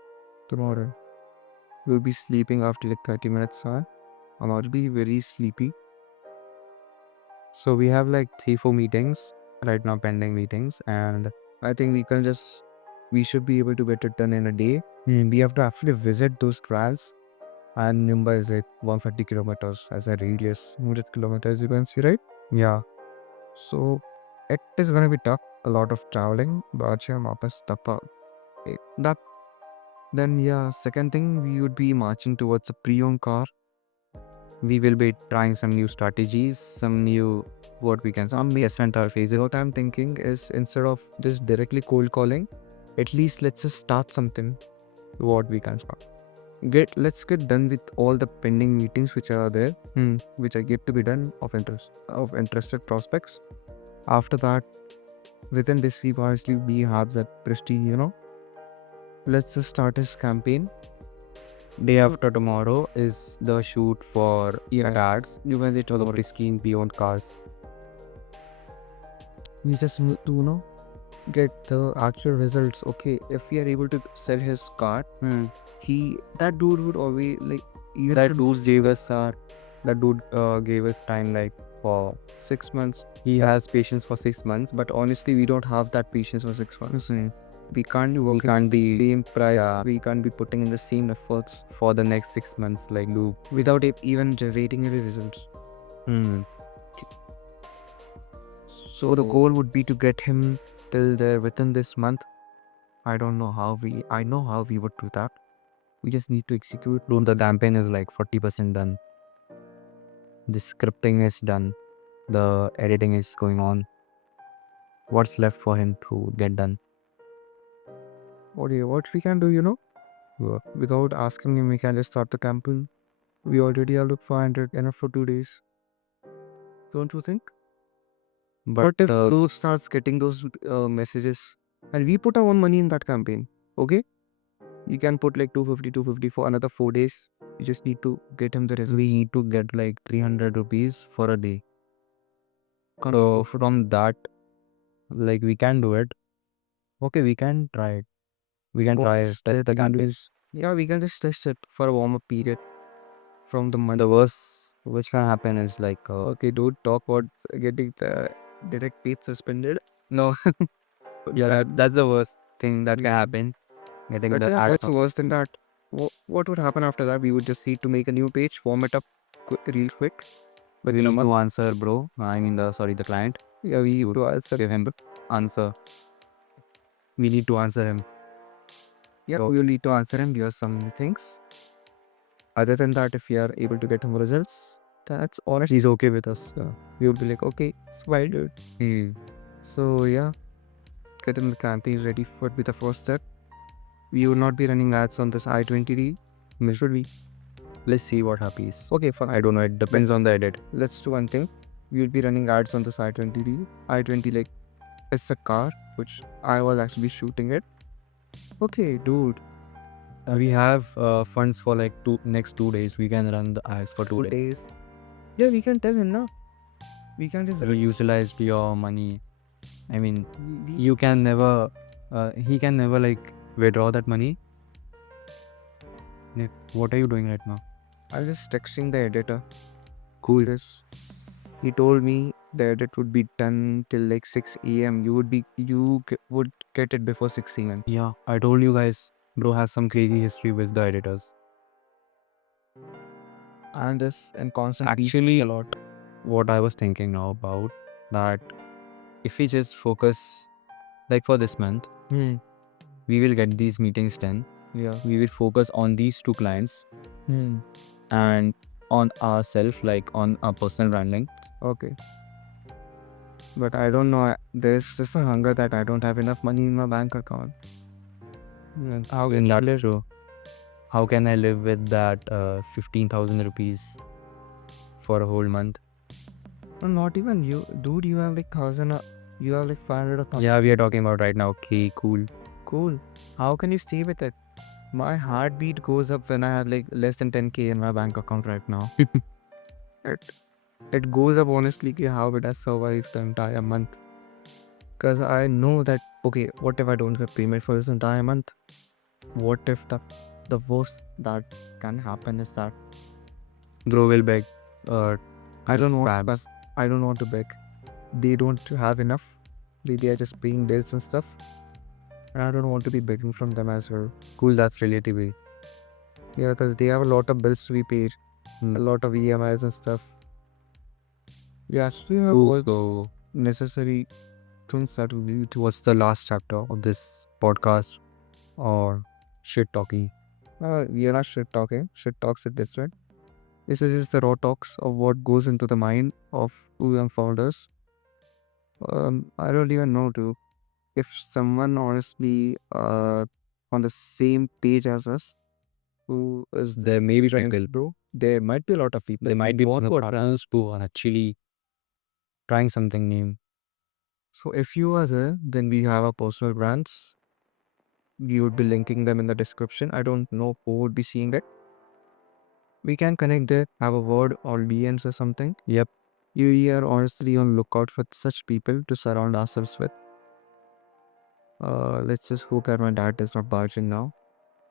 tomorrow. We'll be sleeping after like 30 minutes, huh? And I'll be very sleepy. So we have like 3-4 meetings right now, pending meetings, and I think we should be able to get it done in a day. We have to actually visit those trials. And Mumbai is like 150 kilometers as a radius, 100 kilometers, you can see, right? yeah. So it is going to be tough, a lot of traveling, but yeah, mapas tapa. That then yeah, second thing we would be marching towards a pre-owned car. We will be trying some new strategies, some new what we can Some assessment our phases. what I'm thinking is instead of just directly cold calling, at least let's just start something. What we can start. Let's get done with all the pending meetings which are there, which are yet to be done of interested prospects. After that, within this week, obviously we have that prestige. Let's just start this campaign. Day after tomorrow is the shoot for ads. You guys it all The about it. Priskin Beyond Cars. We just need to get the actual results. Okay, if we are able to sell his car, that dude would always like even That dude gave us gave us time like for 6 months. he has patience for 6 months, But honestly, we don't have that patience for 6 months. We can't be we working can't be same price. We can't be putting in the same efforts for the next 6 months like do. without even generating any results. So the goal would be to get him till there within this month. I don't know how I know how we would do that. We just need to execute. Dude, the campaign is like 40% done. The scripting is done. The editing is going on. What's left for him to get done? What we can do, without asking him, we can just start the campaign. We already have like 500 enough for 2 days. Don't you think? But What if Blue starts getting those messages and we put our own money in that campaign? Okay? You can put like 250 for another 4 days. You just need to get him the results. we need to get like 300 rupees for a day. So from that, like we can do it. Okay, we can try it. We can try it. Test the campaign. Yeah, we can just test it for a warm up period from the month. The worst which can happen is like Okay, don't talk about getting the direct pay suspended. no, yeah, that's the worst thing that can Yeah. happen. Getting But the yeah, ad it's worse than that. What would happen after that? We would just need to make a new page, form it up real quick we within a need month. to answer, bro. I mean, the client. Yeah, we need to answer. Give him answer. We need to answer him. Yeah, So we will need to answer him. Here's some things. Other than that, if we are able to get him results, that's honest. He's okay with us. We would be like, okay, it's fine, dude. So yeah, getting the campaign ready would be the first step. We will not be running ads on this I-20D. Should we? let's see what happens. Okay, fine. I don't know. It depends on the edit. Let's do one thing. We will be running ads on this I-20D. I-20, like, it's a car, which I was actually shooting it. Okay, dude. We have funds for like next 2 days. We can run the ads for 2 days. Days. Yeah, we can tell him, no? We can just You utilize your money. I mean, we- you can never. He can never like withdraw that money. Nick, what are you doing right now? I'm just texting the editor. Cool. This. He told me the edit would be done till like 6 a.m. Would get it before 6 a.m. Yeah, I told you guys, bro has some crazy history with the editors. And this and constantly Actually, a lot. what I was thinking now about that, if we just focus, like for this month, we will get these meetings done. Yeah. We will focus on these 2 clients and on ourselves, like on our personal branding. Okay. But I don't know. There's just a hunger that I don't have enough money in my bank account. How can that true? How can I live with that 15,000 rupees for a whole month? No, not even you, dude. You have like 1,000. You have like 500 or something. Yeah, we are talking about right now. Okay, cool. Cool. How can you stay with it? My heartbeat goes up when I have like less than 10K in my bank account right now. it goes up honestly. How would I survive the entire month? Because I know that okay, what if I don't get payment for this entire month? What if the worst that can happen is that Bro will beg. I don't want Crabs. I don't want to beg. They don't have enough. They are just paying bills and stuff. And I don't want to be begging from them as well. Cool, that's relatable. Yeah, because they have a lot of bills to be paid, a lot of EMIs and stuff. We actually have all the necessary things that we need to. What's the last chapter of this podcast or shit talking? We are not shit talking. Shit talks is different. This is just the raw talks of what goes into the mind of two young founders. I don't even know too. If someone honestly on the same page as us, who is There may be trying, people. bro, there might be a lot of people. There might be partners who are actually trying something new. So if you are there, then we have our personal brands. We would be linking them in the description. I don't know who would be seeing it. We can connect there, have a word or DMs or something. Yep. We are honestly on lookout for such people to surround ourselves with. Let's just hope that my dad is not barging now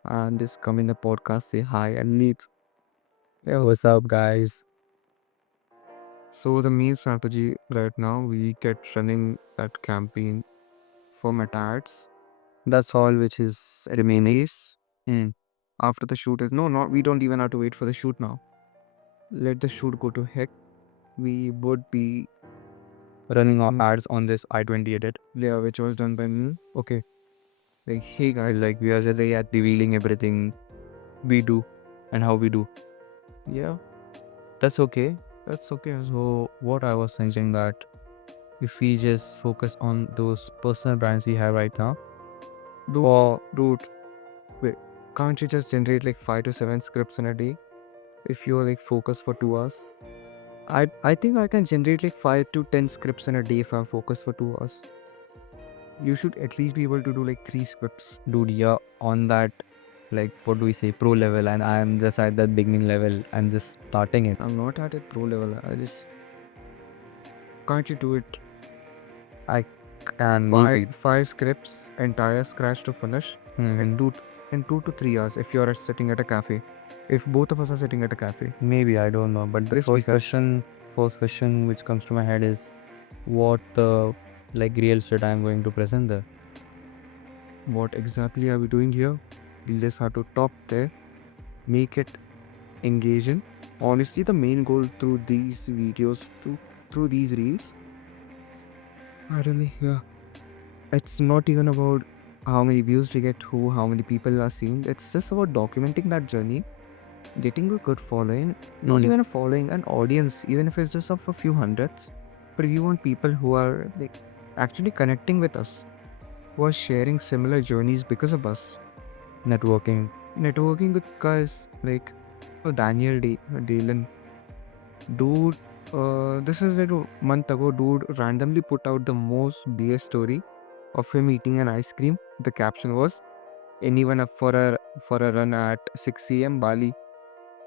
and just come in the podcast, say hi and meet. Yeah, what's up, guys? So the main strategy right now, we get running that campaign for Meta ads. That's all which is remaining. Days after the shoot is no, not we don't even have to wait for the shoot now. Let the shoot go to heck. We would be Running ads on this I-20 edit. yeah, which was done by me. Okay. Like, hey guys, Like we are just like revealing everything we do and how we do. yeah, That's okay. That's okay. So what I was thinking that if we just focus on those personal brands we have right now, dude, wait, can't you just generate like 5 to 7 scripts in a day if you're like focused for 2 hours? I think I can generate like 5 to 10 scripts in a day if I'm focused for 2 hours. You should at least be able to do like 3 scripts. dude, you're on that, like what do we say, pro level, and I am just at that beginning level. I'm just starting it. I'm not at a pro level. I just can't you do it? I can Five scripts, entire scratch to finish, and Mhm. in 2 to 3 hours if you're sitting at a cafe. if both of us are sitting at a cafe. Maybe, I don't know. But the This week, first question which comes to my head is what the like real estate I'm going to present there. what exactly are we doing here? We'll just have to top there, make it engaging. Honestly, the main goal through these videos, through these reels, I don't know. Yeah, it's not even about how many views we get, how many people are seeing. It's just about documenting that journey, getting a good following, not even a following, an audience, even if it's just of a few hundreds. But we want people who are like actually connecting with us, who are sharing similar journeys because of us. Networking. Networking with guys like Daniel Dalen. Dude, this is like a month ago, dude randomly put out the most BS story of him eating an ice cream. The caption was, anyone up for a run at 6 a.m. Bali?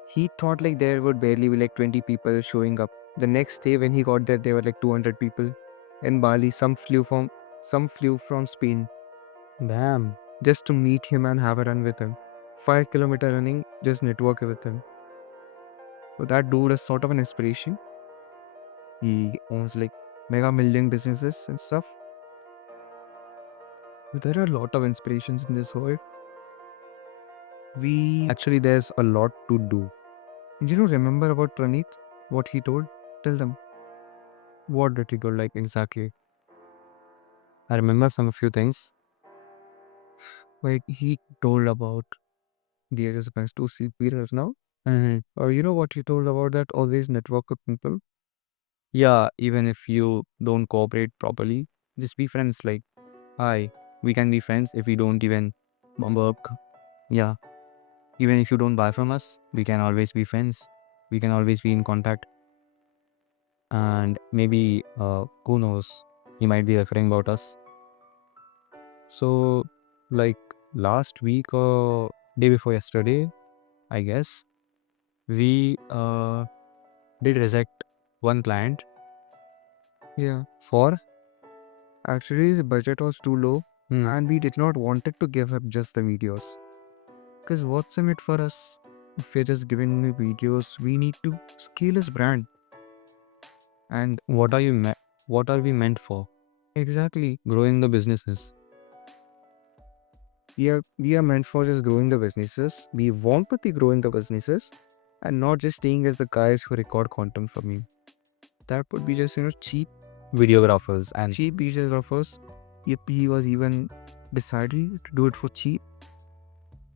He thought like there would barely be like 20 people showing up. The next day when he got there, there were like 200 people. In Bali, some flew from Spain Damn. just to meet him and have a run with him. 5 kilometer running, just network with him. So that dude is sort of an inspiration. He owns like mega million businesses and stuff. There are a lot of inspirations in this world. We Actually, there's a lot to do. remember about Pranit? What he told? Tell them. What did he go like exactly? I remember some few things. Like he told about the exercise to superior now. Mhm. Or you know what he told about that? Always network with people. Yeah, even if you don't cooperate properly, just be friends. Like, hi, we can be friends if we don't even work. Yeah, even if you don't buy from us, we can always be friends. We can always be in contact. And maybe, who knows, he might be referring about us. So, like last week or day before yesterday, I guess, we did reject one client Yeah. for Actually, his budget was too low, hmm, and we did not wanted to give up just the videos. Because what's in it for us? If we're just giving the videos, we need to scale his brand. And what are we meant for? exactly, Growing the businesses. we are meant for just growing the businesses. We want to be growing the businesses and not just staying as the guys who record content for me. That would be just cheap, Videographers and cheap pieces of us. If he was even decided to do it for cheap,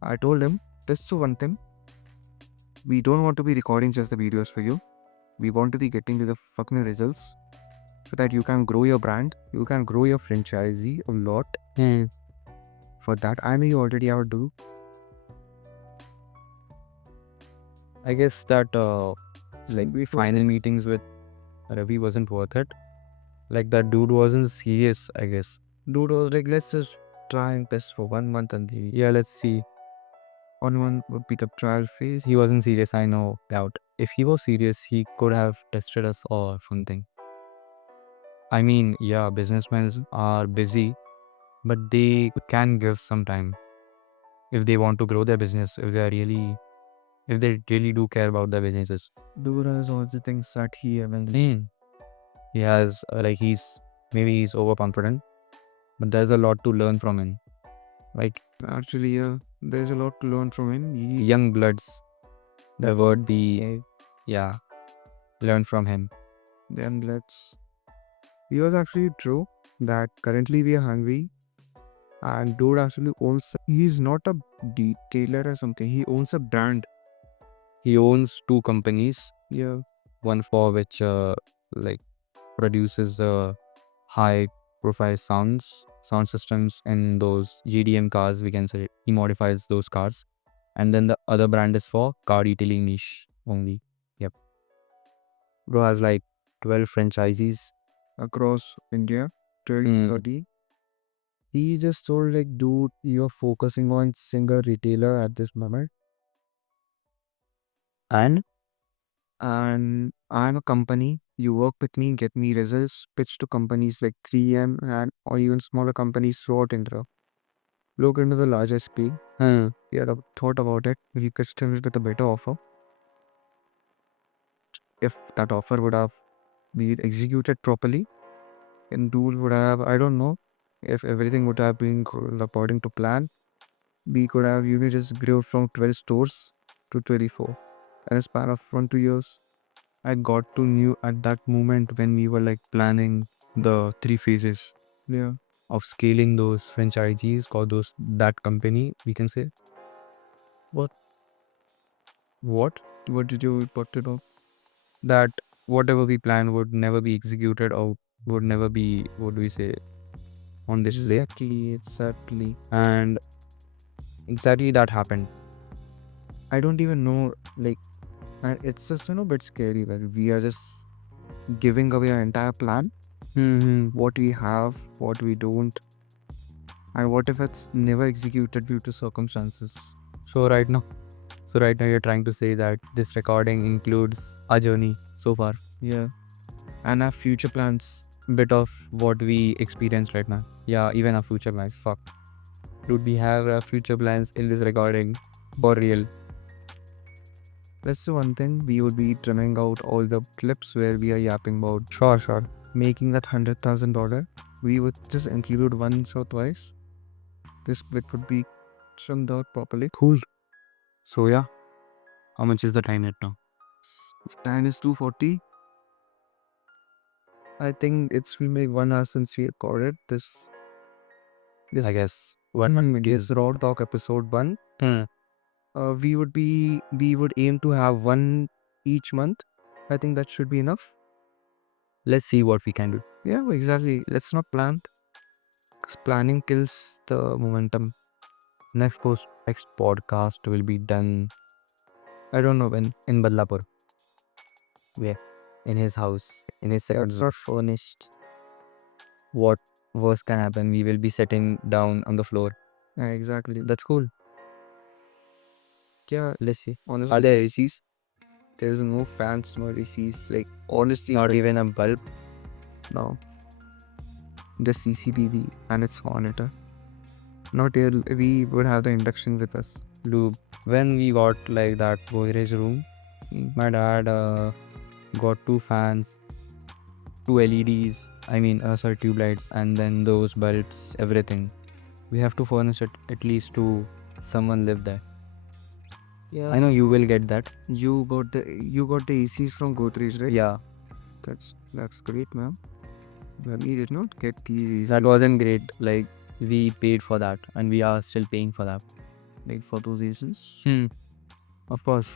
I told him, just do one thing. We don't want to be recording just the videos for you. We want to be getting to the fucking results so that you can grow your brand, you can grow your franchisee a lot. hmm, For that, I know you already have do. I guess that Like like we final meetings with Ravi wasn't worth it. Like that dude wasn't serious, I guess. dude was like, let's just try and test for 1 month and the Yeah, let's see. 1 month would be the trial phase. He wasn't serious, I know doubt. If he was serious, he could have tested us or something. I mean, yeah, businessmen are busy, but they can give some time if they want to grow their business, if they really do care about their businesses. Dude has all the things that he haven't. Mm. He has, maybe he's overconfident, but there's a lot to learn from him, right? Actually, yeah, there's a lot to learn from him. Young bloods, the word be, yeah, learn from him. Then let's. He was actually true that currently we are hungry, and dude actually owns. He's not a detailer or something. He owns a brand. He owns two companies, Yeah, one for which, like, produces high profile sound systems in those GDM cars, we can say. He modifies those cars. And then the other brand is for car detailing niche only. Yep. Bro has like 12 franchisees. across India, 12 to Mm. 30. He just told like, dude, you're focusing on single retailer at this moment, And and I'm a company. You work with me, get me results, pitch to companies like 3M and or even smaller companies throughout India. look into the larger SP. Hmm. We had a thought about it. We customed it with a better offer. If that offer would have been executed properly, and tool would have, I don't know, if everything would have been according to plan, we could have, just grew from 12 stores to 24 in a span of 1 2 years. I got to knew at that moment when we were like planning the 3 phases Yeah. of scaling those franchisees or those that company, we can say. What? What? What did you put it on? That whatever we planned would never be executed or would never be, what do we say, on this day. Exactly. And exactly that happened. I don't even know, like, and it's just, bit scary where we are just giving away our entire plan, what we have, what we don't, and what if it's never executed due to circumstances. So right now, you're trying to say that this recording includes our journey so far, Yeah. And our future plans. bit of what we experienced right now. Yeah, even our future plans. Fuck. Dude, we have future plans in this recording for real. That's the one thing. We would be trimming out all the clips where we are yapping about Sure. making that $100,000. We would just include once or twice. This clip would be trimmed out properly. Cool. So yeah, how much is the time right now? Time is 2:40. I think it's been like 1 hour since we recorded this. I guess 1 minute. This Raw Talk episode 1. Hmm. We would aim to have one each month. I think that should be enough. Let's see what we can do. Yeah, exactly. Let's not plan. Because planning kills the momentum. Next podcast will be done I don't know when. in Badlapur. Where? In his house. In his second That's floor. not furnished. What worse can happen? We will be sitting down on the floor. Yeah, exactly. That's cool. Yeah, Let's see. honestly, Are there ACs? there's no fans, no ACs. Like, honestly, Not even a bulb? no. Just CCTV and its monitor. Not here. We would have the induction with us. Loop. When we got like that Godrej room, my dad got 2 fans, 2 LEDs, sorry, tube lights, and then those bulbs, everything. We have to furnish it at least to someone live there. Yeah. I know you will get that. You got the ACs from Godrej, right? Yeah, That's great, ma'am. But we did not get these that wasn't great. Like, we paid for that and we are still paying for that. like for those ACs. Of course.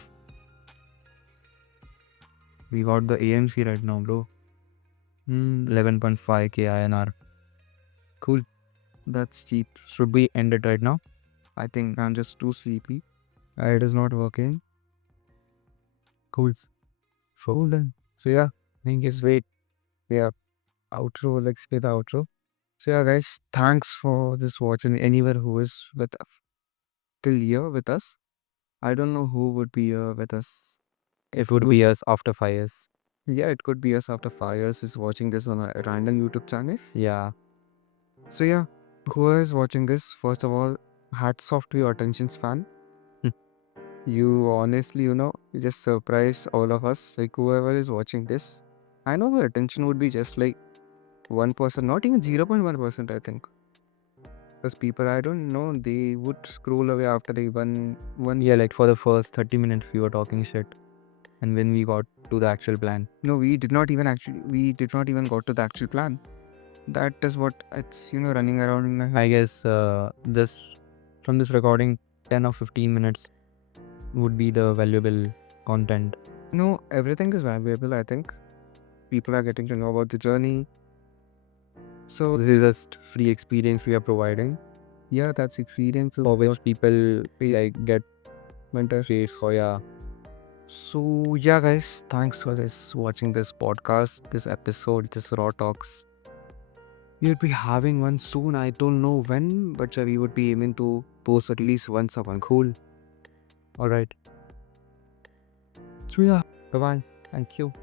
We got the AMC right now, bro. 11.5k INR. Cool. That's cheap. Should we end it right now? I think I'm just too sleepy. It is not working. Cool. Cool then. So yeah, I think it's wait. Yeah, outro. Let's get the outro. So yeah, guys, thanks for this watching. Anyone who is with till here with us. I don't know who would be here with us. It would be us after 5 years. Yeah, it could be us after 5 years is watching this on a random YouTube channel. Yeah. So yeah, whoever is watching this, first of all, hats off to your attention span. You honestly, you just surprise all of us. Like whoever is watching this, I know their attention would be just like 1%, not even 0.1%, I think. Because people, I don't know, they would scroll away after like one. Yeah, like for the first 30 minutes we were talking shit. And when we got to the actual plan. No, we did not even got to the actual plan. That is what it's, running around in my head. I guess from this recording, 10 or 15 minutes would be the valuable content. No, everything is valuable, I think. People are getting to know about the journey. So This is just free experience we are providing. yeah, that's experience For which people like get mentorship. paid for. Yeah. So yeah, guys, thanks for watching this podcast, this episode, this Raw Talks. We'll be having one soon. I don't know when, but we would be aiming to post at least once a month. Cool. Alright. So yeah, Bye bye. Thank you.